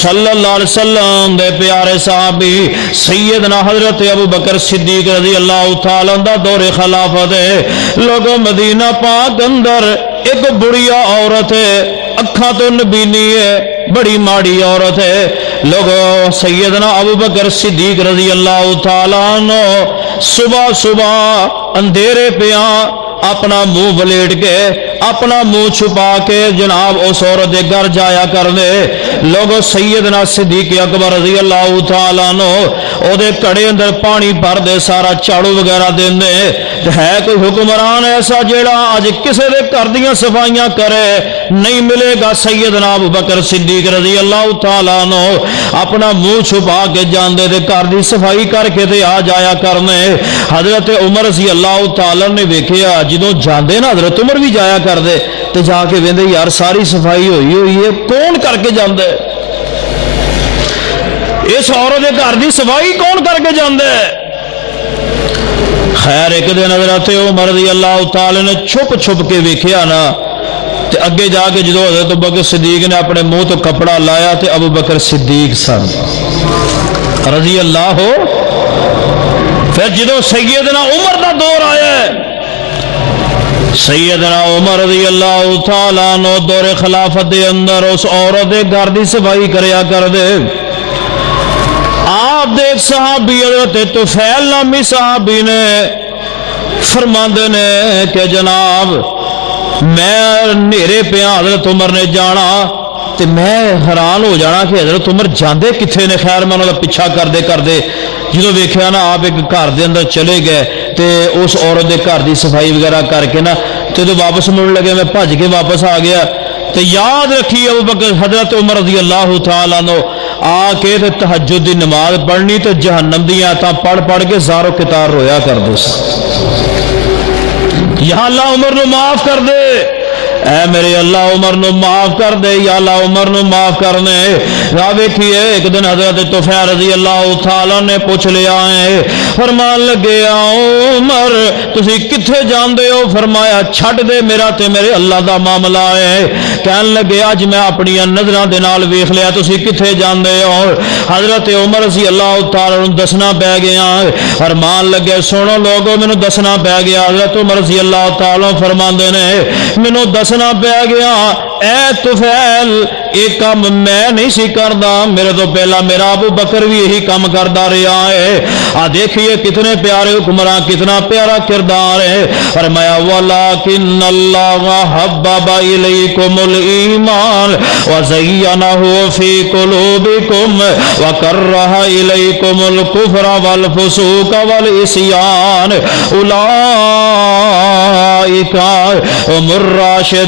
صلی اللہ علیہ وسلم دے پیارے صحابی سیدنا حضرت ابو بکر صدیق رضی اللہ تعالیٰ عنہ دور خلافت ہے۔ لوگوں مدینہ پاک اندر ایک بڑیا عورت ہے، اکھاں تو نبینی ہے، بڑی ماڑی عورت ہے۔ لوگوں سیدنا ابو بکر صدیق رضی اللہ تعالیٰ عنہ صبح اندھیرے پیاں اپنا منہ ولیٹ کے اپنا منہ چھپا کے جناب اس عورت دے گھر جایا کرنے۔ لوگوں سیدنا صدیق اکبر رضی اللہ تعالیٰ عنہ او دے کڑے اندر پانی بھر دے، سارا چاڑو وغیرہ دیندے۔ ہے کوئی حکمران ایسا جیڑا اج کسے دے گھر دیاں صفائیاں کرے؟ نہیں ملے گا۔ سیدنا ابو بکر صدیق رضی اللہ تعالیٰ عنہ اپنا منہ چھپا کے جاندے دے گھر دی صفائی کر کے تے آ جایا کرنے۔ حضرت عمر رضی اللہ تعالیٰ نے ویکھیا جدوں جاندے نا حضرت عمر بھی جایا کر دے تے جا کے ویندے یار ساری صفائی ہوئی ہے، کون کر کے جاندے؟ اس عورت دے گھر دی صفائی کون کر کے جاندے؟ خیر ایک دن حضرت عمر رضی اللہ تعالی نے چھپ کے ویکھیا نا تے اگے جا کے جدو حضرت ابو بکر صدیق نے اپنے منہ تو کپڑا لایا تے ابو بکر صدیق سن رضی اللہ ہو. پھر جدو سیدنا عمر دا دور آیا ہے، سیدنا عمر رضی اللہ تعالیٰ عنہ دور خلافت دے اندر اس عورت دے گھر دی صفائی کریا کر دے. آپ دے صحابی حضرت طفیل نامی صحابی نے فرماندے نے کہ جناب میں نیرے پیا حضرت عمر نے جانا تے میں حیران ہو جانا کہ حضرت عمر جاندے کتھے نے. خیر میں انہوں کا پیچھا کردے جدو ویکھیا نا آپ ایک گھر دے اندر چلے گئے تے اس عورت دے گھر دی صفائی وغیرہ کر کے نا تے جو واپس مڑ لگے میں بھج کے واپس آ گیا. تے یاد رکھی ابو بکر حضرت عمر رضی اللہ تعالیٰ عنہ آ کے تے تہجد دی نماز پڑھنی تے جہنم دی آیتاں پڑھ کے زارو کتار رویا کر دے. یا اللہ عمر نو معاف کر دے، اے میرے اللہ عمر نو معاف کر دے، یا اللہ عمر نو معاف کر دے. ویکھیے ایک دن حضرت طفیل رضی اللہ تعالیٰ نے پوچھ لیا ہے، فرمان لگے عمر تسی کتھے جاندے ہو؟ فرمایا چھڈ دے میرا تے میرے اللہ دا معاملہ ہے. کہن لگے اج میں اپنی نظراں دے نال ویکھ لیا تسی کتھے جاندے ہو. حضرت عمر رضی اللہ تعالیٰ نو دسنا پی گیا. فرمان لگے سنو لوگو مینوں دسنا پی گیا. حضرت عمر رضی اللہ تعالیٰ فرماندے نے مینوں دسنا پی گیا اے طفیل ایک کام میں نہیں سی کردا، میرے تو پہلا میرا ابو بکر بھی یہی کام کردا رہا ہے. دیکھیے کتنے پیارے حکمراں، کتنا پیارا کردار ہے. فرمایا وَلَٰكِنَّ اللَّهَ حَبَّبَ إِلَيْكُمُ الْإِيمَانَ وَزَيَّنَهُ فِي قُلُوبِكُمْ وَكَرَّهَ إِلَيْكُمُ الْكُفْرَ وَالْفُسُوقَ وَالْعِصْيَانَ أُولَٰئِكَ هُمُ الراشدون.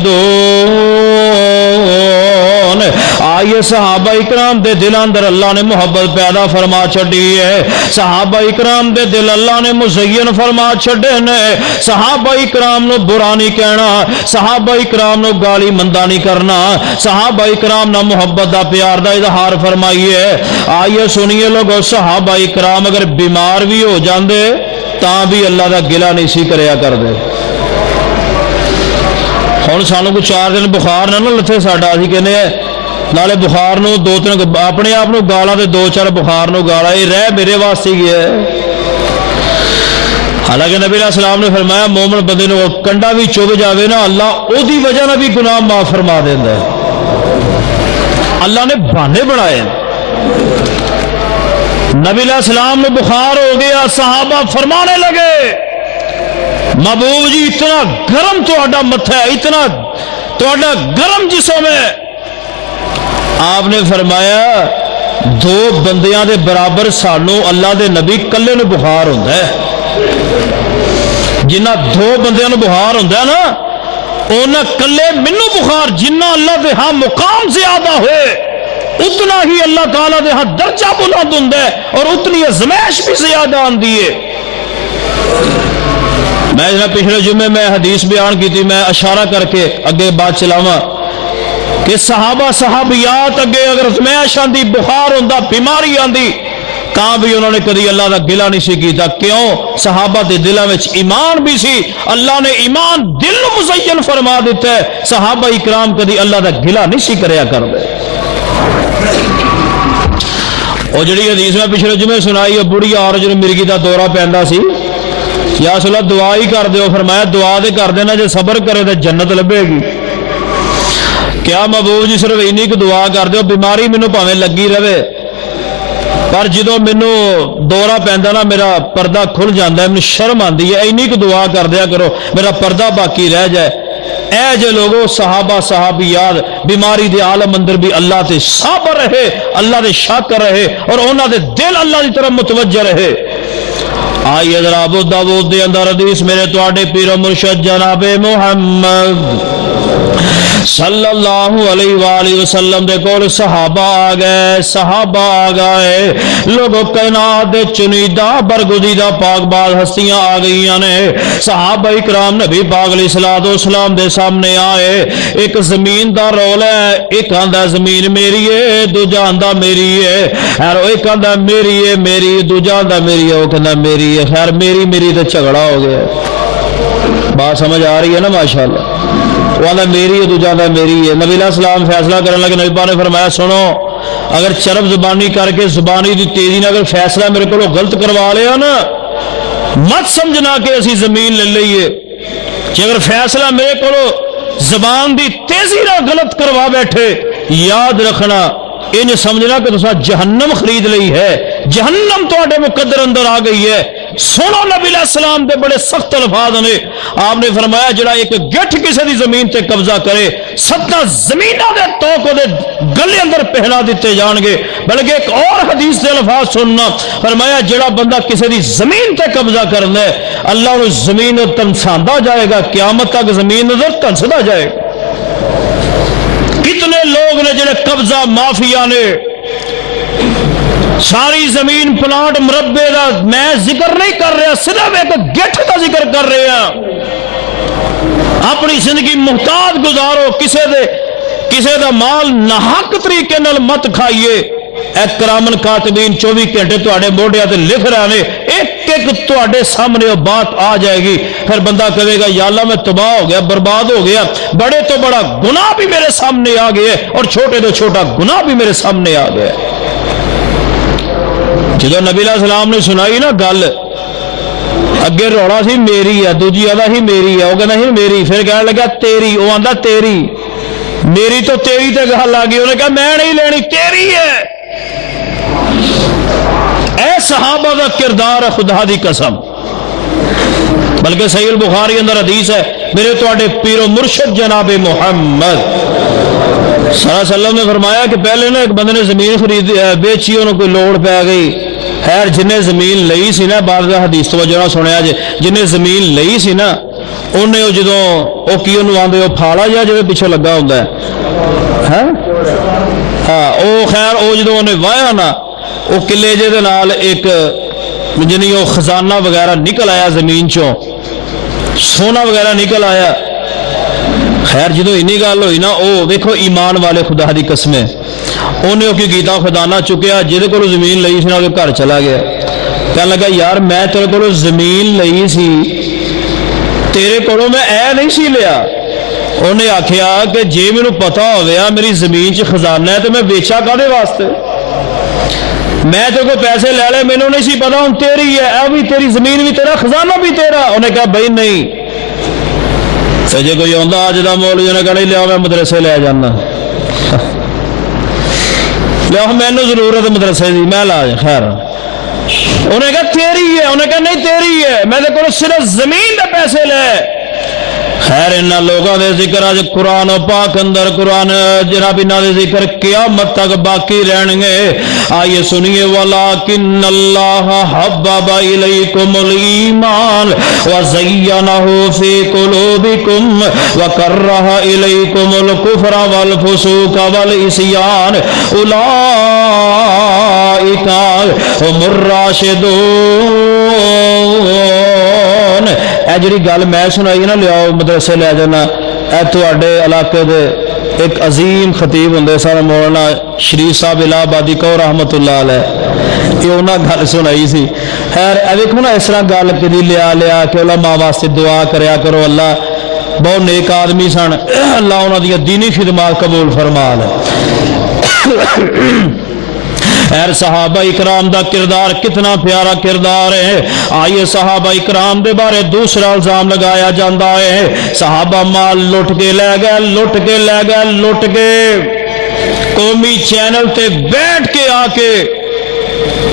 آئیے صحابہ اکرام دے دل اندر اللہ نے محبت پیدا فرما چھڑی ہے. صحابہ اکرام دے دل اللہ نے مزین فرما چھڑے نے. صحابہ اکرام نو برا نہیں کہنا، صحابہ اکرام نو گالی مندہ نہیں کرنا، صحابہ اکرام نو محبت دا پیار دا اظہار فرمائیے. آئیے سنیے لوگو، صحابہ اکرام اگر بیمار بھی ہو جاندے تاں بھی اللہ دا گلہ نہیں سی کریا کر دے. ہوں سانو کو 4 دن بخار نہ لتھے ساڈا اسی کہنے نالے بخار نو 2-3 اپنے آپ نو گالا تے 2-4 بخار نو گالا یہ رہ میرے واسطے گیا ہے. حالانکہ نبی علیہ السلام نے فرمایا مومن بندے نو کنڈا بھی چوب جاوے نا اللہ او دی وجہ نہ بھی گناہ معاف فرما دیندا ہے. اللہ نے بہانے بنائے. نبی علیہ السلام نے بخار ہو گیا، صحابہ فرمانے لگے محبوب جی اتنا گرم تہاڈا متھا ہے، اتنا تہاڈا گرم جسم ہے. آپ نے فرمایا 2 بندیاں دے برابر سانو اللہ دے نبی کلے نو بخار ہوندا ہے. جنہ 2 بندیاں نو بخار ہوندا ہے نا اونا کلے مینوں بخار جنہ اللہ دے ہاں مقام زیادہ ہوئے اتنا ہی اللہ تعالیٰ دے ہاں درجہ بلند ہوندا ہے اور اتنی ازمائش بھی زیادہ آندی ہے. میں پچھلے جمعے میں حدیث بیان کی تھی، میں اشارہ کر کے اگے بات چلاواں کہ صحابہ صحابیات اگے اگر ازمائش آندی، بخار ہوندا، بیماری آندی تاں بھی انہوں نے کدی اللہ دا گلہ نہیں سی کیتا. کیوں؟ صحابہ دے دلاں وچ ایمان بھی سی، اللہ نے ایمان دل نو مزین فرما دیتا ہے. صحابہ اکرام کدی اللہ دا گلہ نہیں سی کریا کردے. اور جڑی حدیث میں پچھلے جمعے سنائی ہے بڑھی عورت جو مرگی دا دورہ پیندا سی، یا رسول اللہ دعا ہی کر دیو. فرمایا دعا دے کر دینا جے صبر کرے تو جنت لبے گی. کیا محبوب جی صرف اینی کو دعا کر دیو بیماری مینوں پاویں لگی رہے پر جدو مینوں دورہ پیندا نا میرا پردہ کھل جاندا ہے، مینوں شرم آندی ہے، اینی کو دعا کر دیا کرو میرا پردہ باقی رہ جائے. اے جو لوگوں صحابہ صحابیات بیماری دے عالم اندر بھی اللہ تے صابر رہے، اللہ دے شاکر رہے اور انہاں دے دل اللہ دی طرف متوجہ رہے. آئیے ذرا ابو داؤد دے اندر حدیث میرے تواڈے پیر و مرشد جناب محمد صلی اللہ علیہ وآلہ وسلم دے کول صحابہ آ گئے، صحابہ آ گئے. لوگوں کائنات دے چنیدہ برگزیدہ پاک باز ہستیاں آ گئیاں نے. صحابہ اکرام نبی پاک علیہ السلام دے سامنے آئے. ایک زمین دا رول ہے، ایک آندا زمین میری ہے، دوجا آندا میری ہے. اور ایک آندا میری ہے میری، دوجا آندا میری ہے، وہ کہندا میری ہے. خیر میری تے جھگڑا ہو گیا. بات سمجھ آ رہی ہے نا ماشاءاللہ. وہ آدھا میری ہے، دوجا آدھا میری ہے۔ نبی علیہ السلام فیصلہ کرنے لگے، نبی پاک نے فرمایا سنو، اگر چرب زبانی کر کے زبانی دی تیزی نے اگر فیصلہ میرے کو غلط کروا لیا نا، مت سمجھنا کہ اسی زمین لے لئیے، کہ اگر فیصلہ میرے کو زبان دی تیزی نہ غلط کروا بیٹھے، یاد رکھنا ان سمجھنا کہ تسا جہنم خرید لئی ہے، جہنم تواڈے مقدر اندر آ گئی ہے۔ سنو نبی علیہ السلام دے بڑے سخت الفاظ نے، آپ نے فرمایا جڑا ایک گٹھ کسی دی زمین تے قبضہ کرے 7 زمیناں دے توق دے گلے اندر پہنا دیتے جان گے۔ بلکہ ایک اور حدیث دے الفاظ سننا، فرمایا جڑا بندہ کسی دی زمین تے قبضہ کرنا ہے، اللہ اس زمین تنساندا جائے گا، قیامت تک زمین نظر تنسدا جائے گا۔ کتنے لوگ نے جڑے قبضہ مافیا نے، ساری زمین پلاٹ مربے دا میں ذکر نہیں کر رہا، صرف ایک گٹھ کا ذکر کر رہے ہیں۔ اپنی زندگی محتاط گزارو، کسے دا مال ناحق طریقے نال مت کھائیے۔ ایک کرامن کاتبین 24 گھنٹے تواڈے موڈیاں تے لکھ رہے ہیں، ایک ایک تواڈے سامنے وہ بات آ جائے گی، پھر بندہ کہے گا یا اللہ میں تباہ ہو گیا، برباد ہو گیا، بڑے تو بڑا گناہ بھی میرے سامنے آ گیا اور چھوٹے تو چھوٹا گناہ بھی میرے سامنے آ گیا۔ جدو نبی علیہ السلام نے سنائی نا گل، اگے روڑا سی میری ہے، دوجی آدھا ہی میری ہے، وہ کہنا ہی میری، پھر کہنے لگا تیری، وہ آدھا تیری، میری تو تیری تے گل آ گئی، انہیں کہا میں نہیں لینی، تیری ہے۔ اے صحابہ دا کردار ہے خدا دی قسم۔ بلکہ صحیح البخاری اندر حدیث ہے، میرے تواڈے پیر و مرشد جناب محمد صلی اللہ علیہ وسلم نے فرمایا کہ پہلے نا ایک بندے نے زمین بیچی، انہوں کوئی لوڑ پہ گئی، خیر جنہیں زمین لئی سی نا، بعد حدیث توجہ نہ سنیا جے، جنہیں زمین لئی سی نا، انہیں جدوں وہ کی انہوں آندے وہ پھاڑا جا جو پیچھے لگا ہوتا ہے، ہاں وہ خیر وہ جدوں انہیں وایا نا، وہ کلے جے دے نال ایک جنہیں وہ خزانہ وغیرہ نکل آیا زمین چوں، سونا وغیرہ نکل آیا۔ خیر جدو اینی گل ہوئی نا، وہ دیکھو ایمان والے خدا دی قسمیں، انہیں کی گیتا خزانہ چکیا، جہدے کو زمین لئی سی نا وہ گھر چلا گیا، کہنے لگا یار میں تیرے کو زمین لئی سی، تیرے کو میں اے نہیں سی لیا۔ انہیں آخیا کہ جے مینوں پتا ہویا میری زمین چ خزانہ ہے تو میں بیچا کادے واسطے، میں تو کوئی پیسے لے لے، مینوں نہیں سی پتا، ہوں تیری ہے، اے بھی تیری زمین بھی تیرا، خزانہ بھی تیرا۔ انہیں کہا بھائی نہیں، تو جے کوئی آندا اج دا مولوی نے کہا لیا میں مدرسے لے جانا، لیا مینوں ضرورت مدرسے دی میں لا جا، خیر انہیں کہا تیری ہے، انہیں کہا نہیں تیری ہے، میں دے کو صرف زمین دے پیسے لے۔ خیر انہاں لوگوں دے ذکر اج قرآن پاک اندر، قرآن جناب انہاں دے ذکر قیامت تک باقی رہن گے۔ آئیے سنیے، وَلَٰكِنَّ اللَّهَ حَبَّبَ إِلَيْكُمُ الْإِيمَانَ وَزَيَّنَهُ فِي قُلُوبِكُمْ وَكَرَّهَ إِلَيْكُمُ الْكُفْرَ وَالْفُسُوقَ وَالْعِصْيَانَ أُولَٰئِكَ هُمُ الرَّاشِدُونَ۔ اے جڑی گل میں سنائی نا، لیاؤ مدرسے لے جانا، اے تواڈے علاقے دے ایک عظیم خطیب ہوندے سن مولانا شریف صاحب الہ آبادی کو رحمت اللہ علیہ، یہ انہاں گل سنائی سی۔ خیر اے ویکھو نا اس طرح گل کدی لیا کہ علماء واسطے دعا کریا کرو، اللہ بہت نیک آدمی سن، اللہ انہاں دی دینی خدمات قبول فرما لے۔ خیر صحابہ اکرام دا کردار کتنا پیارا کردار ہے۔ آئیے صحابہ اکرام دے بارے دوسرا الزام لگایا جاندہ ہے، صحابہ مال لٹ کے لے گئے، لٹ کے قومی چینل تے بیٹھ کے آ کے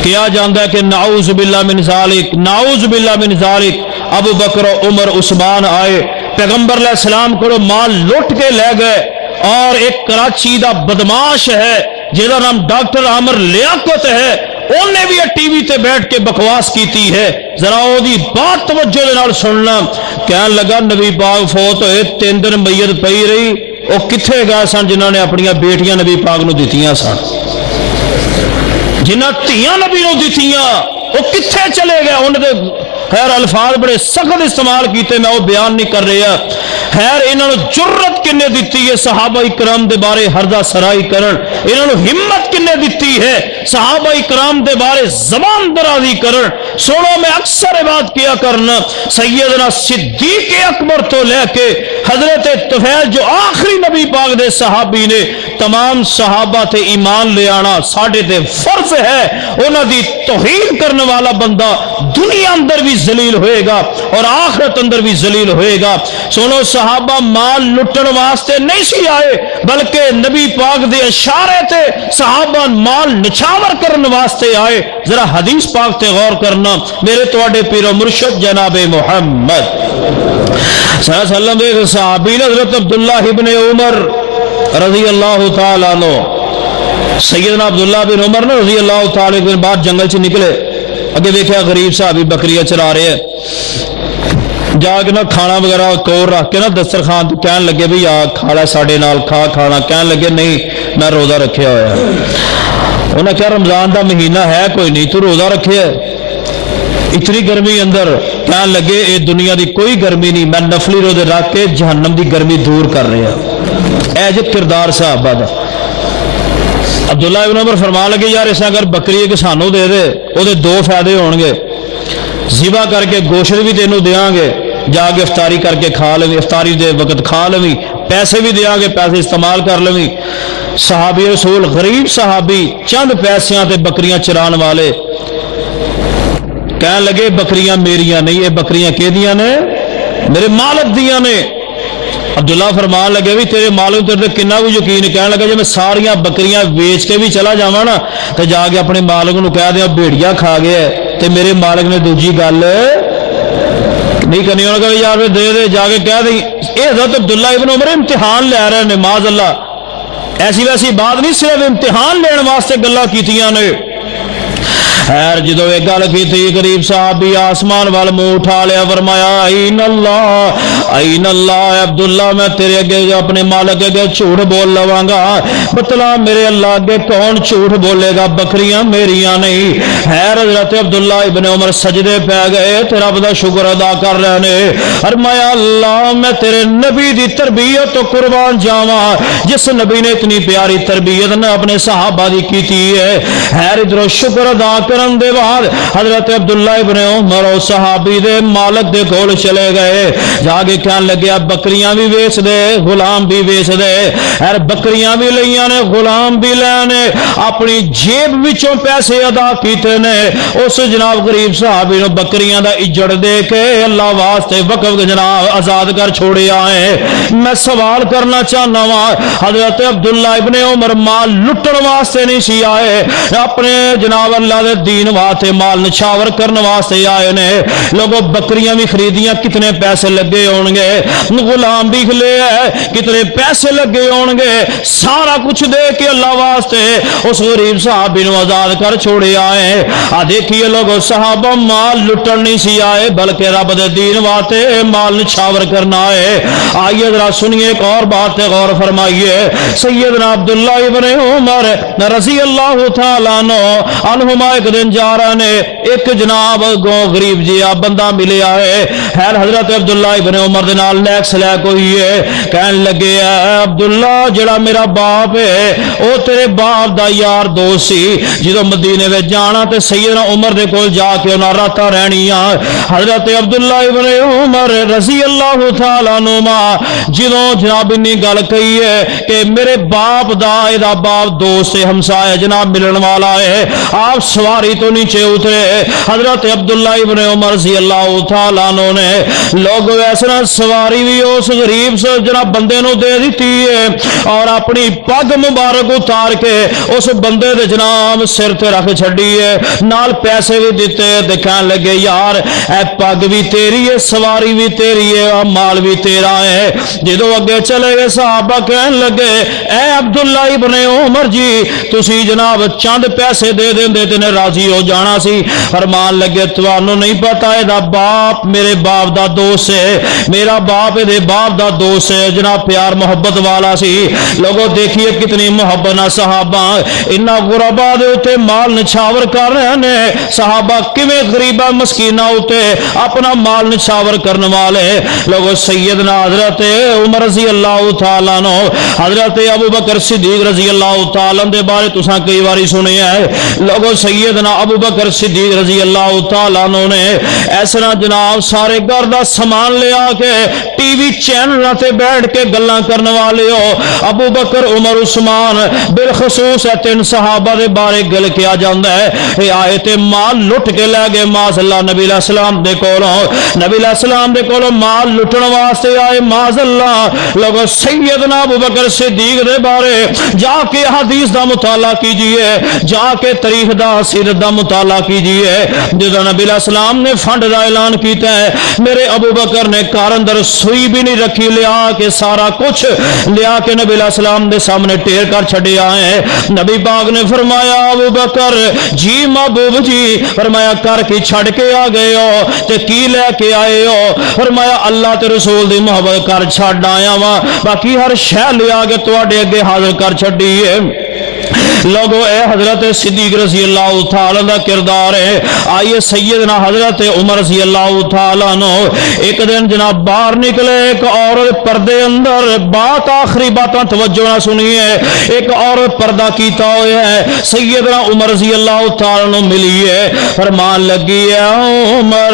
کیا جاندہ ہے کہ نعوذ باللہ من ذالک، نعوذ باللہ من ذالک۔ ابو بکر و عمر عثمان آئے، پیغمبر علیہ السلام کو مال لٹ کے لے گئے، اور ایک کراچی دا بدماش ہے جہاں نام ڈاکٹر عامر لیاقت ہے، انہیں بھی ٹی وی تے بیٹھ کے بکواس کیتی ہے، ذرا وہ دی بات توجہ دے نال سننا۔ کہنے لگا نبی پاک فوت ہوئے 3 دن میت پئی رہی، وہ کتھے گئے سن جنہوں نے اپنی بیٹیاں نبی پاک نو دتیاں سن، جنہ تیاں نبی نو دتیاں وہ کتھے چلے گئے؟ انہوں نے خیر الفاظ بڑے سخت استعمال کیتے، میں وہ بیان نہیں کر رہا۔ خیر انہوں نے جرت کنے دیتی ہے صحابہ اکرام دے بارے ہردہ سرائی کرن، انہوں نے ہمت کنے دیتی ہے صحابہ اکرام دے بارے زبان درازی کرن۔ سنو میں اکثر بات کیا کرنا، سیدنا صدیق اکبر تو لے کے حضرت طفیل جو آخری نبی پاک دے صحابی نے، تمام صحابہ تے ایمان لے آنا ساڑھے تے فرض ہے۔ انہاں دی توہین کرنے والا بندہ دنیا اندر بھی ذلیل ہوئے گا اور آخرت اندر بھی ذلیل ہوئے گا۔ سنو صحابہ مال لٹن واسطے نہیں سی آئے، بلکہ نبی پاک دے اشارے تے صحابہ مال نچھاور کرنے واسطے آئے۔ ذرا حدیث پاک تے غور کرنا، میرے تواڈے پیر و مرشد جناب محمد صلی اللہ علیہ وسلم دے صحابی حضرت عبداللہ ابن عمر رضی اللہ تعالیٰ عنہ، سیدنا عبداللہ بن عمر نے رضی اللہ تعالیٰ کے بعد جنگل سے نکلے، اگے دیکھا غریب صحابی بکریاں چرا رہے ہیں، جا کے نا کھانا وغیرہ کور رکھ کے نا دسترخوان تو کہنے لگے بھی آ کھاڑا ساڑے نال کھا کھانا، کہنے لگے نہیں میں روزہ رکھیا ہوا ہے۔ انہوں نے کہا رمضان دا مہینہ ہے کوئی نہیں تو روزہ رکھے ہے، اتنی گرمی اندر، کہنے لگے اے دنیا دی کوئی گرمی نہیں، میں نفلی روزے رکھ کے جہنم دی گرمی دور کر رہے ہیں۔ اے جو کردار صحابہ دا۔ عبداللہ ابن عمر فرما لگے یار اس اگر بکری ایک سانو دے دے وہ دے دو فائدے ہون گے، ذبح کر کے گوشت بھی تینوں دیاں گے، جا کے افطاری کر کے کھا لویں، افطاری دے وقت کھا لویں، پیسے بھی دیاں گے، پیسے استعمال کر لویں۔ صحابی رسول غریب صحابی چند پیسیاں تے بکریاں چران والے کہنے لگے بکریاں میریاں نہیں، یہ بکریاں کہ دیاں نے میرے مالک دیاں نے۔ عبداللہ فرمان لگے بھی تیرے مالک تیرے کنا بھی یقین، کہنے لگا جب میں ساریاں بکریاں بیچ کے بھی چلا جاواں نا تو جا کے اپنے مالک نو کہہ دیا بھیڑیا کھا گیا ہے، تے میرے مالک نے دوجی گل نہیں کرنی، انہوں نے کہا یار دے دے، جا کے کہہ دیں۔ اے حضرت عبداللہ ابن عمر امتحان لے رہے ہیں، معاذ اللہ ایسی ویسی بات نہیں، صرف امتحان لین واسطے گلاں کیتیاں نے۔ خیر جدو ایک گل کی تھی غریب صحابی آسمان وال منہ اٹھا لیا، فرمایا این اللہ عبداللہ میں تیرے اگے اپنے مالک اگے جھوٹ بول لواں گا، بتلا میرے اللہ اگے کون جھوٹ بولے گا، بکریاں میریاں نہیں۔ خیر حضرت عبداللہ ابن عمر سجدے پہ گئے، تیرا رب دا شکر ادا کر رہے نے، فرمایا اللہ میں تیرے نبی دی تربیت تو قربان جاواں، جس نبی نے اتنی پیاری تربیت نے اپنے صحابہ دی کیتی ہے۔ خیر ادھر شکر ادا کرن دے بعد حضرت عبداللہ ابن عمر اور صحابی دے مالک دے کول چلے گئے، جا کے کہنے لگے بکریاں بھی بیچ دے غلام بھی بیچ دے۔ اور بکریاں بھی لیاں نے غلام بھی لینے، اپنی جیب وچوں پیسے ادا کیتے نے۔ اس جناب غریب صحابی نو بکریاں دا اجڑ دے کے اللہ واسطے وقف جناب آزاد کر چھوڑے آئے۔ میں سوال کرنا چاہنا وا، حضرت عبداللہ ابن عمر مال لٹن واسطے نہیں سی آئے، اپنے جناب اللہ دے دین واسطے مال نچھاور کرنے واسطے آئے نے۔ لوگوں بکریاں بھی خریدیاں، کتنے پیسے لگے ہون گے، غلام بھی لے ہے کتنے پیسے لگے ہون گے، سارا کچھ دے کے اللہ واسطے اس غریب صحابی نو آزاد کر چھوڑے آئے۔ دیکھیے لوگوں صحابہ مال لٹن نہیں سی آئے بلکہ رب دے دین واسطے مال نچھاور کرنا ہے۔ آئیے ذرا سنیے ایک اور بات غور فرمائیے، سیدنا عبداللہ ابن عمر رضی اللہ تعالیٰ عنہما ایک دن جا رہے نے، ایک جناب گو غریب جیا بندہ ملے آئے۔ خیر حضرت عبداللہ ابن عمر دے نال لیک سلیک ہوئی ہے، کہنے لگے اے عبداللہ جڑا میرا باپ ہے او تیرے باپ دا یار دوست سی، جدو مدینے میں جانا تے سیدنا عمر دے کول جا کے انہاں راتاں رہنیاں۔ حضرت عبداللہ ابن عمر رضی اللہ تعالیٰ عنہما جدو جناب انی گل کہی ہے کہ میرے باپ دا ادا باپ دوست ہمسائے جناب ملن والا ہے، آپ سواری تو نیچے اترے۔ حضرت عبداللہ ابن عمر رضی اللہ تعالیٰ عنہ نے لوگ ایسا سواری بھی اس غریب سے جناب بندے نو دے دیتی ہے اور اپنی پگ مبارک اتار کے اس بندے دے جناب سر تے رکھ چھڑی ہے، نال پیسے بھی دیتے، دکھان لگے یار اے پگ بھی تیری ہے، سواری بھی تیری ہے، مال بھی تیرا ہے۔ جدو اگے چلے گئے صحابہ کہنے لگے اے عبداللہ ابن عمر جی تسی جناب چند پیسے دے دیں تے راضی ہو جانا سی۔ فرمان لگے تانوں نہیں پتا اے باپ میرے باپ دا دوست ہے، میرا باپ اے باپ دا دوست ہے۔ جناب پیار محبت والا سی۔ لوگوں دیکھیے کتنی محبت نہ صحابہ انہاں غربا دے اوتے مال نچھاور کر رہے نے۔ صحابہ کیویں غریباں مسکیناں اوتے اپنا مال نچھاور کرنے والے لوگوں۔ سیدنا حضرت عمر رضی اللہ تعالیٰ عنہ، حضرت ابو بکر صدیق رضی اللہ تعالیٰ عنہ دے بارے تساں کئی باری سنے ہے لوگوں۔ سیدنا ابو بکر صدیق رضی اللہ تعالیٰ عنہ نے ایسا جناب سارے گھر دا سامان لے آ کے ٹی وی چینل تے بیٹھ کے گلاں کرنے والے ہو۔ ابو بکر عمر عثمان بالخصوص ہے تین صحابہ دے بارے گل کیا جاندا ہے اے آئے تے مال لٹ کے لے گئے معاذ اللہ نبی علیہ السلام دے کولوں، نبی علیہ السلام دے کولوں مال لٹن واسطے آئے معاذ اللہ لوگوں۔ سیدنا ابو بکر صدیق دے بارے جا کے حدیث دا مطالعہ کیجئے، جا کے تاریخ دا سیرت دا مطالعہ کیجئے۔ جدو نبی علیہ السلام نے فنڈ دا اعلان کیتا ہے میرے ابو بکر نے کار اندر سوئی بھی نہیں رکھی، لیا کے سارا کچھ لیا کے نبی علیہ السلام دے سامنے ٹیر کر چھڑیا ہے۔ نبی پاک نے فرمایا ابو بکر جی محبوب جی، فرمایا کر کی چھڑ کے آ گئے ہو تے کی لے کے آئے ہو؟ فرمایا اللہ تے رسول دی محبت کر چھڑ آیا وا، باقی ہر شے لیا کے تواڈے اگے حاضر کر چھڈی ہے۔ لوگو اے حضرت صدیق رضی اللہ تعالیٰ دا کردار ہے۔ آئیے سیدنا حضرت عمر رضی اللہ تعالیٰ عنہ ایک دن جناب باہر نکلے، ایک عورت پردے اندر بات آخری باتاں توجہ نہ سنیے، ایک عورت پردہ کیتا ہوئے ہے سیدنا عمر رضی اللہ تعالیٰ عنہ ملی ہے۔ فرمان لگی ہے عمر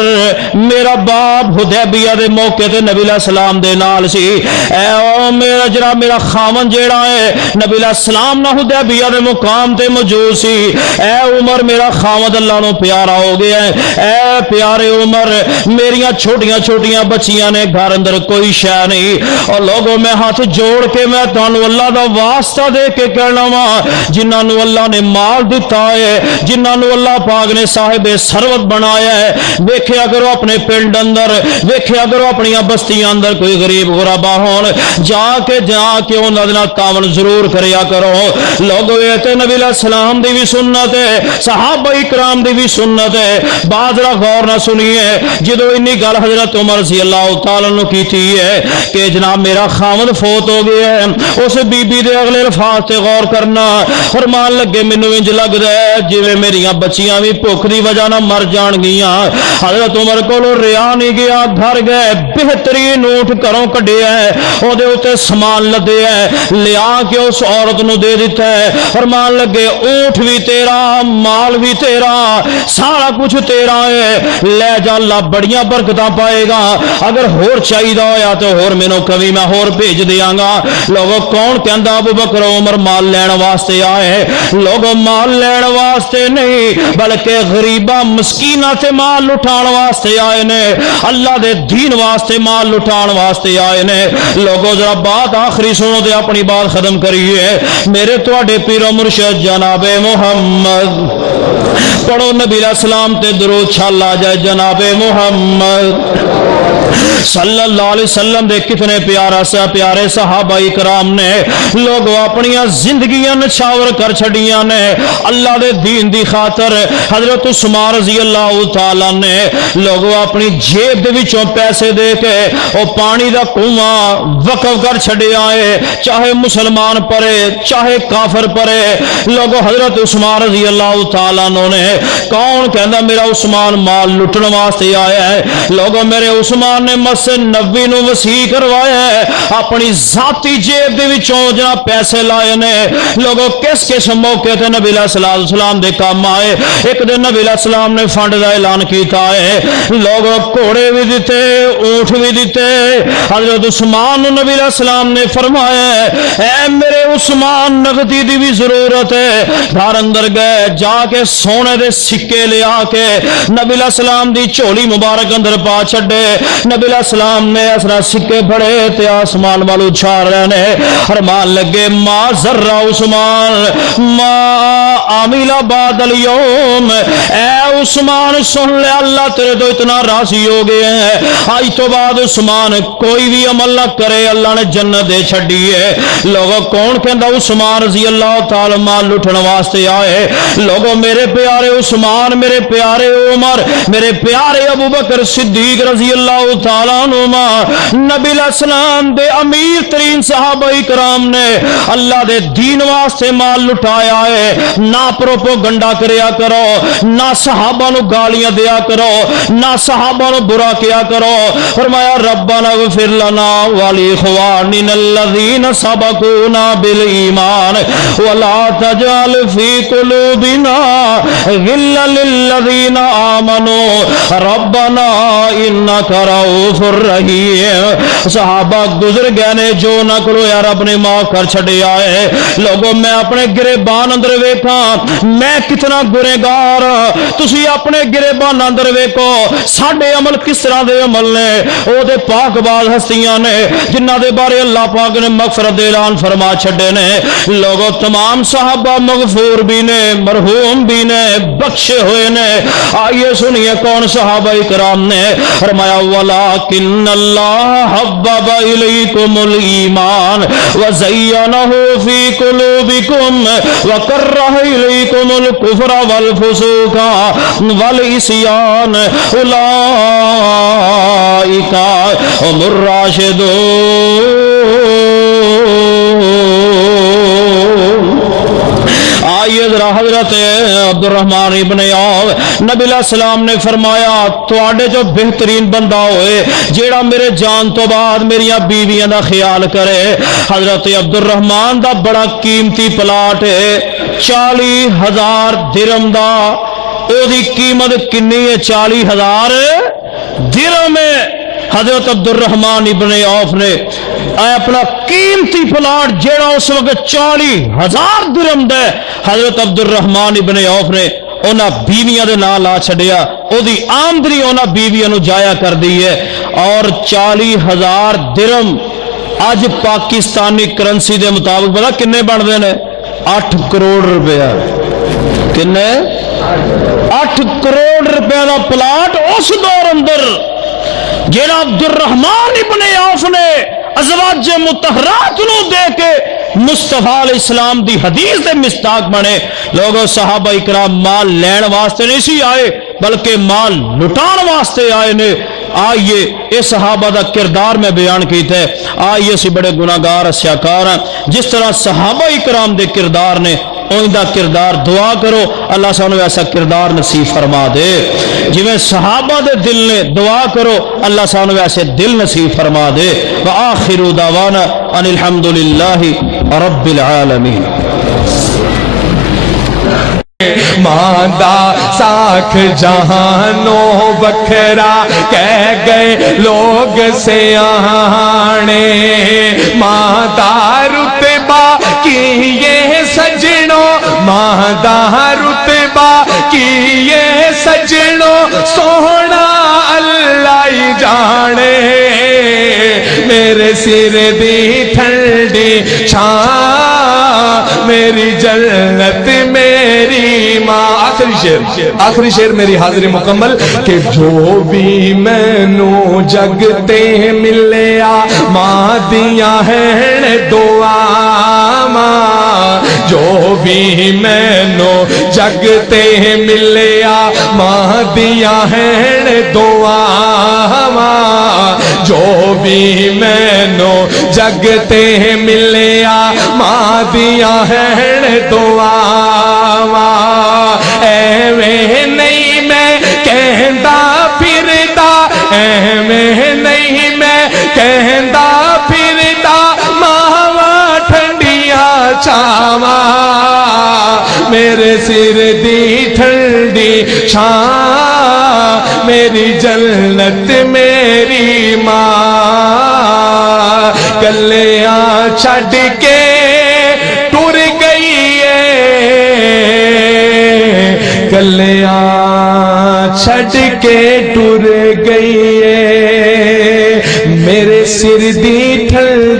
میرا باپ حدیبیہ دے موقع تے نبی علیہ السلام دے نال سی، اے میرا جناب میرا خامن جیڑا ہے نبی علیہ السلام نہ حدیبیہ دے مقام تے موجود سی، اے عمر میرا خامد اللہ نو پیارا ہو گیا ہے، اے پیارے عمر میریاں چھوٹیاں چھوٹیاں بچیاں نے گھر اندر کوئی شے نہیں، اور لوگوں میں ہاتھ جوڑ کے میں تانوں اللہ دا واسطہ دے کے کہنا وا جنہاں نو اللہ نے مال دیتا ہے، جنہاں نو اللہ پاک نے صاحب ثروت بنایا ہے، ویکھیا کرو اپنے پنڈ اندر، ویکھیا کرو اپنی بستیاں اندر کوئی غریب غربا ہون، جا کے انہاں دے نال تعاون ضرور کریا کرو۔ لوگوں تے نبی علیہ السلام دی بھی سنت ہے، صحابہ اکرام دی بھی سنت ہے۔ بعد را غور نہ سنیے جدو انی گل حضرت عمر رضی اللہ تعالیٰ عنہ کی تھی ہے کہ جناب میرا خامد فوت ہو گیا ہے، اس بی بی دے اگلے الفاظ تے غور کرنا۔ فرمان لگے مینوں انج لگدا ہے جویں میریاں بچیاں بھی بھوک دی وجہ نہ مر جان گیاں۔ حضرت عمر کولوں ریا نہیں گیا، گھر گئے بہترین اونٹ گھروں کڈیا ہے، او دے اوتے سامان لدے ہے، لیا کے اس عورت نو دے دیتا ہے۔ فرمان لگے اونٹ بھی تیرا، مال بھی تیرا، سارا کچھ تیرا ہے، لے جا اللہ بڑیاں برکتاں پائے گا، اگر ہور چاہیے ہویا تو ہور مینوں کبھی میں ہور بھیج دیاں گا۔ لوگوں کون کہندا ابو بکر عمر مال لین واسطے آئے؟ لوگوں مال لین واسطے نہیں بلکہ غریباں مسکیناں تے مال لٹھان واسطے آئے نے، اللہ دے دین واسطے مال لٹھان واسطے آئے نے۔ لوگوں ذرا بات آخری سنو تے اپنی بات ختم کریے۔ میرے تواڈے پیر و مرشد جناب محمد پڑھو نبی علیہ السلام تے درود چھال آ جائے جناب محمد صلی اللہ علیہ وسلم دے کتنے پیارے صحابہ کرام نے لوگوں اپنی زندگیاں نچھاور کر چھڑیاں نے اللہ دے دین دی خاطر۔ حضرت عثمان رضی اللہ تعالیٰ نے لوگوں اپنی جیب دے وچوں پیسے دے کے او پانی دا کنواں وقف کر چھڑے آئے، چاہے مسلمان پڑے چاہے کافر پڑے۔ لوگوں حضرت عثمان رضی اللہ تعالیٰ نے کون کہندا میرا عثمان مال لٹن واسطے آیا ہے؟ لوگوں میرے عثمان نے مسجد نبوی نو وسیع کروایا ہے، اپنی ذاتی جیب دے وچوں جناب پیسے لائے نے۔ لوگوں کس موقع تے نبی علیہ السلام دے کام آئے؟ ایک دن نبی علیہ السلام نے فنڈ دا اعلان کیتا ہے، لوگوں گھوڑے بھی دیتے اونٹ بھی دیتے۔ حضرت عثمان نبی علیہ السلام نے فرمایا اے میرے عثمان نقدی دی بھی ضرورت ہے۔ گھر اندر گئے، جا کے سونے دے سکے لے آ کے نبی علیہ السلام دی جھولی مبارک اندر پا چھڈے۔ نبی علیہ السلام نے اس طرح سکے پھڑے تے آسمان والو چھار رہے نے۔ فرمان لگے ما ذرہ عثمان ما عامل بعد اليوم، اے عثمان سن لے اللہ تیرے تو اتنا راضی ہو گئے ہیں، آج تو بعد عثمان کوئی بھی عمل نہ کرے اللہ نے جنت دے چھڈی ہے۔ لوگوں کون کہندا عثمان رضی اللہ تعالی مال لٹھن واسطے آئے. لوگوں میرے پیارے عثمان، میرے پیارے عمر، میرے پیارے ابو بکر صدیق رضی اللہ تعالیٰ عنہما نبی علیہ السلام دے امیر ترین صحابہ کرام نے اللہ دے دین واسطے مال لٹایا ہے. نہ پروپوگنڈا کریا کرو، نہ صحابہ نو گالیاں دیا کرو، نہ صحابہ نو برا کیا کرو. فرمایا ربنا اغفر لنا ولاخواننا الذین سبقونا بالایمان ولا تجعل فی قلوبنا غلا للذین آمنوا ربنا انک رؤوف رحیم. صحابہ گزر گئے نے جو نہ کرو یار اپنے معاف کر چھڑے آئے. لوگوں میں اپنے گریبان اندر ویکھا میں کتنا گنہگار، تسی اپنے گریبان اندر ویکھو ساڈے عمل کس طرح دے عمل نے. او دے پاک باز ہستیاں نے جنہاں دے بارے اللہ پاک نے مغفرت دے اعلان فرما چھڑے نے. لوگوں تمام صحابہ مغفور بھی نے، مرحوم بھی نے، بخشے ہوئے نے. آئیے سنیے کون صحابہ کرام نے. فرمایا ولکن اللہ حبب الیکم الایمان وزینہ فی قلوبکم وکرہ الیکم الکفر والفسوق والعصیان اولئک هم الراشدون. آئیے ذرا حضرت عبد الرحمن ابن عوف نبی علیہ السلام نے فرمایا تواڈے جو بہترین بندہ ہوئے جیڑا میرے جان تو بعد میریاں بیویاں دا خیال کرے. حضرت عبد الرحمن دا بڑا قیمتی پلاٹ ہے 40,000 درہم دا. او دی قیمت کنی ہے 40,000 درہم ہے. حضرت عبد الرحمن ابن عوف نے اپنا قیمتی پلاٹ جیڑا اس وقت 40,000 درہم دے حضرت عبد الرحمن ابن عوف نے اونا بیویاں دے نال لا چھڑیا. او دی آمدنی اونا بیویاں نو جایا کر دی ہے. اور 40,000 درہم اج پاکستانی کرنسی دے مطابق پتہ کنے بن دے نے 8 کروڑ روپیہ. کنے 8 کروڑ روپے دا پلاٹ اس دور اندر جیڑا عبد الرحمن ابن عوف نے ازواج مطہرات نو دے کے مصطفیٰ علیہ السلام دی حدیث دے مصداق بنے. لوگوں صحابہ اکرام مال لین واسطے نہیں سی آئے بلکہ مال لٹان واسطے آئے نے. آئیے اس صحابہ دا کردار میں بیان کیتا ہے. آئیے سی بڑے گناہگار اسیاکار ہیں. جس طرح صحابہ اکرام دے کردار نے اوندہ کردار دعا کرو اللہ سانو ایسا کردار نصیب فرما دے. جویں صحابہ دے دل نے دعا کرو اللہ سانو ایسے دل نصیب فرما دے. وآخر دعوانا ان الحمدللہ رب العالمین. ماندہ ساکھ جہانوں بکھرا کہہ گئے لوگ سیانے. ماندہ رتبہ کی یہ سجنوں، ماندہ رتبہ کی یہ سجنوں سونا اللہ ہی جانے. میرے سر دی ٹھنڈی چھاں میری جنت میری ماں. آخری شعر میری حاضری مکمل کہ جو بھی میں نو جگتے ملیا ماں دیاں ہیں دعا ماں. جو بھی میں نو جگتے ملیا ماں دیاں ہیں دعا ماں. جو بھی میں نو جگتے ملیا ماں دیاں ہیں دعا ماں. ایویں نہیں میں کہندا پھردا، ایویں نہیں میں کہندا پھردا ماواں ٹھنڈیاں چھاواں. میرے سر دی ٹھنڈی چھاں میری جنت میری ماں. گلیاں چھڈ کے ٹر گئی گلیاں چھڈ کے ٹر گئی. میرے سر دی ٹھنڈی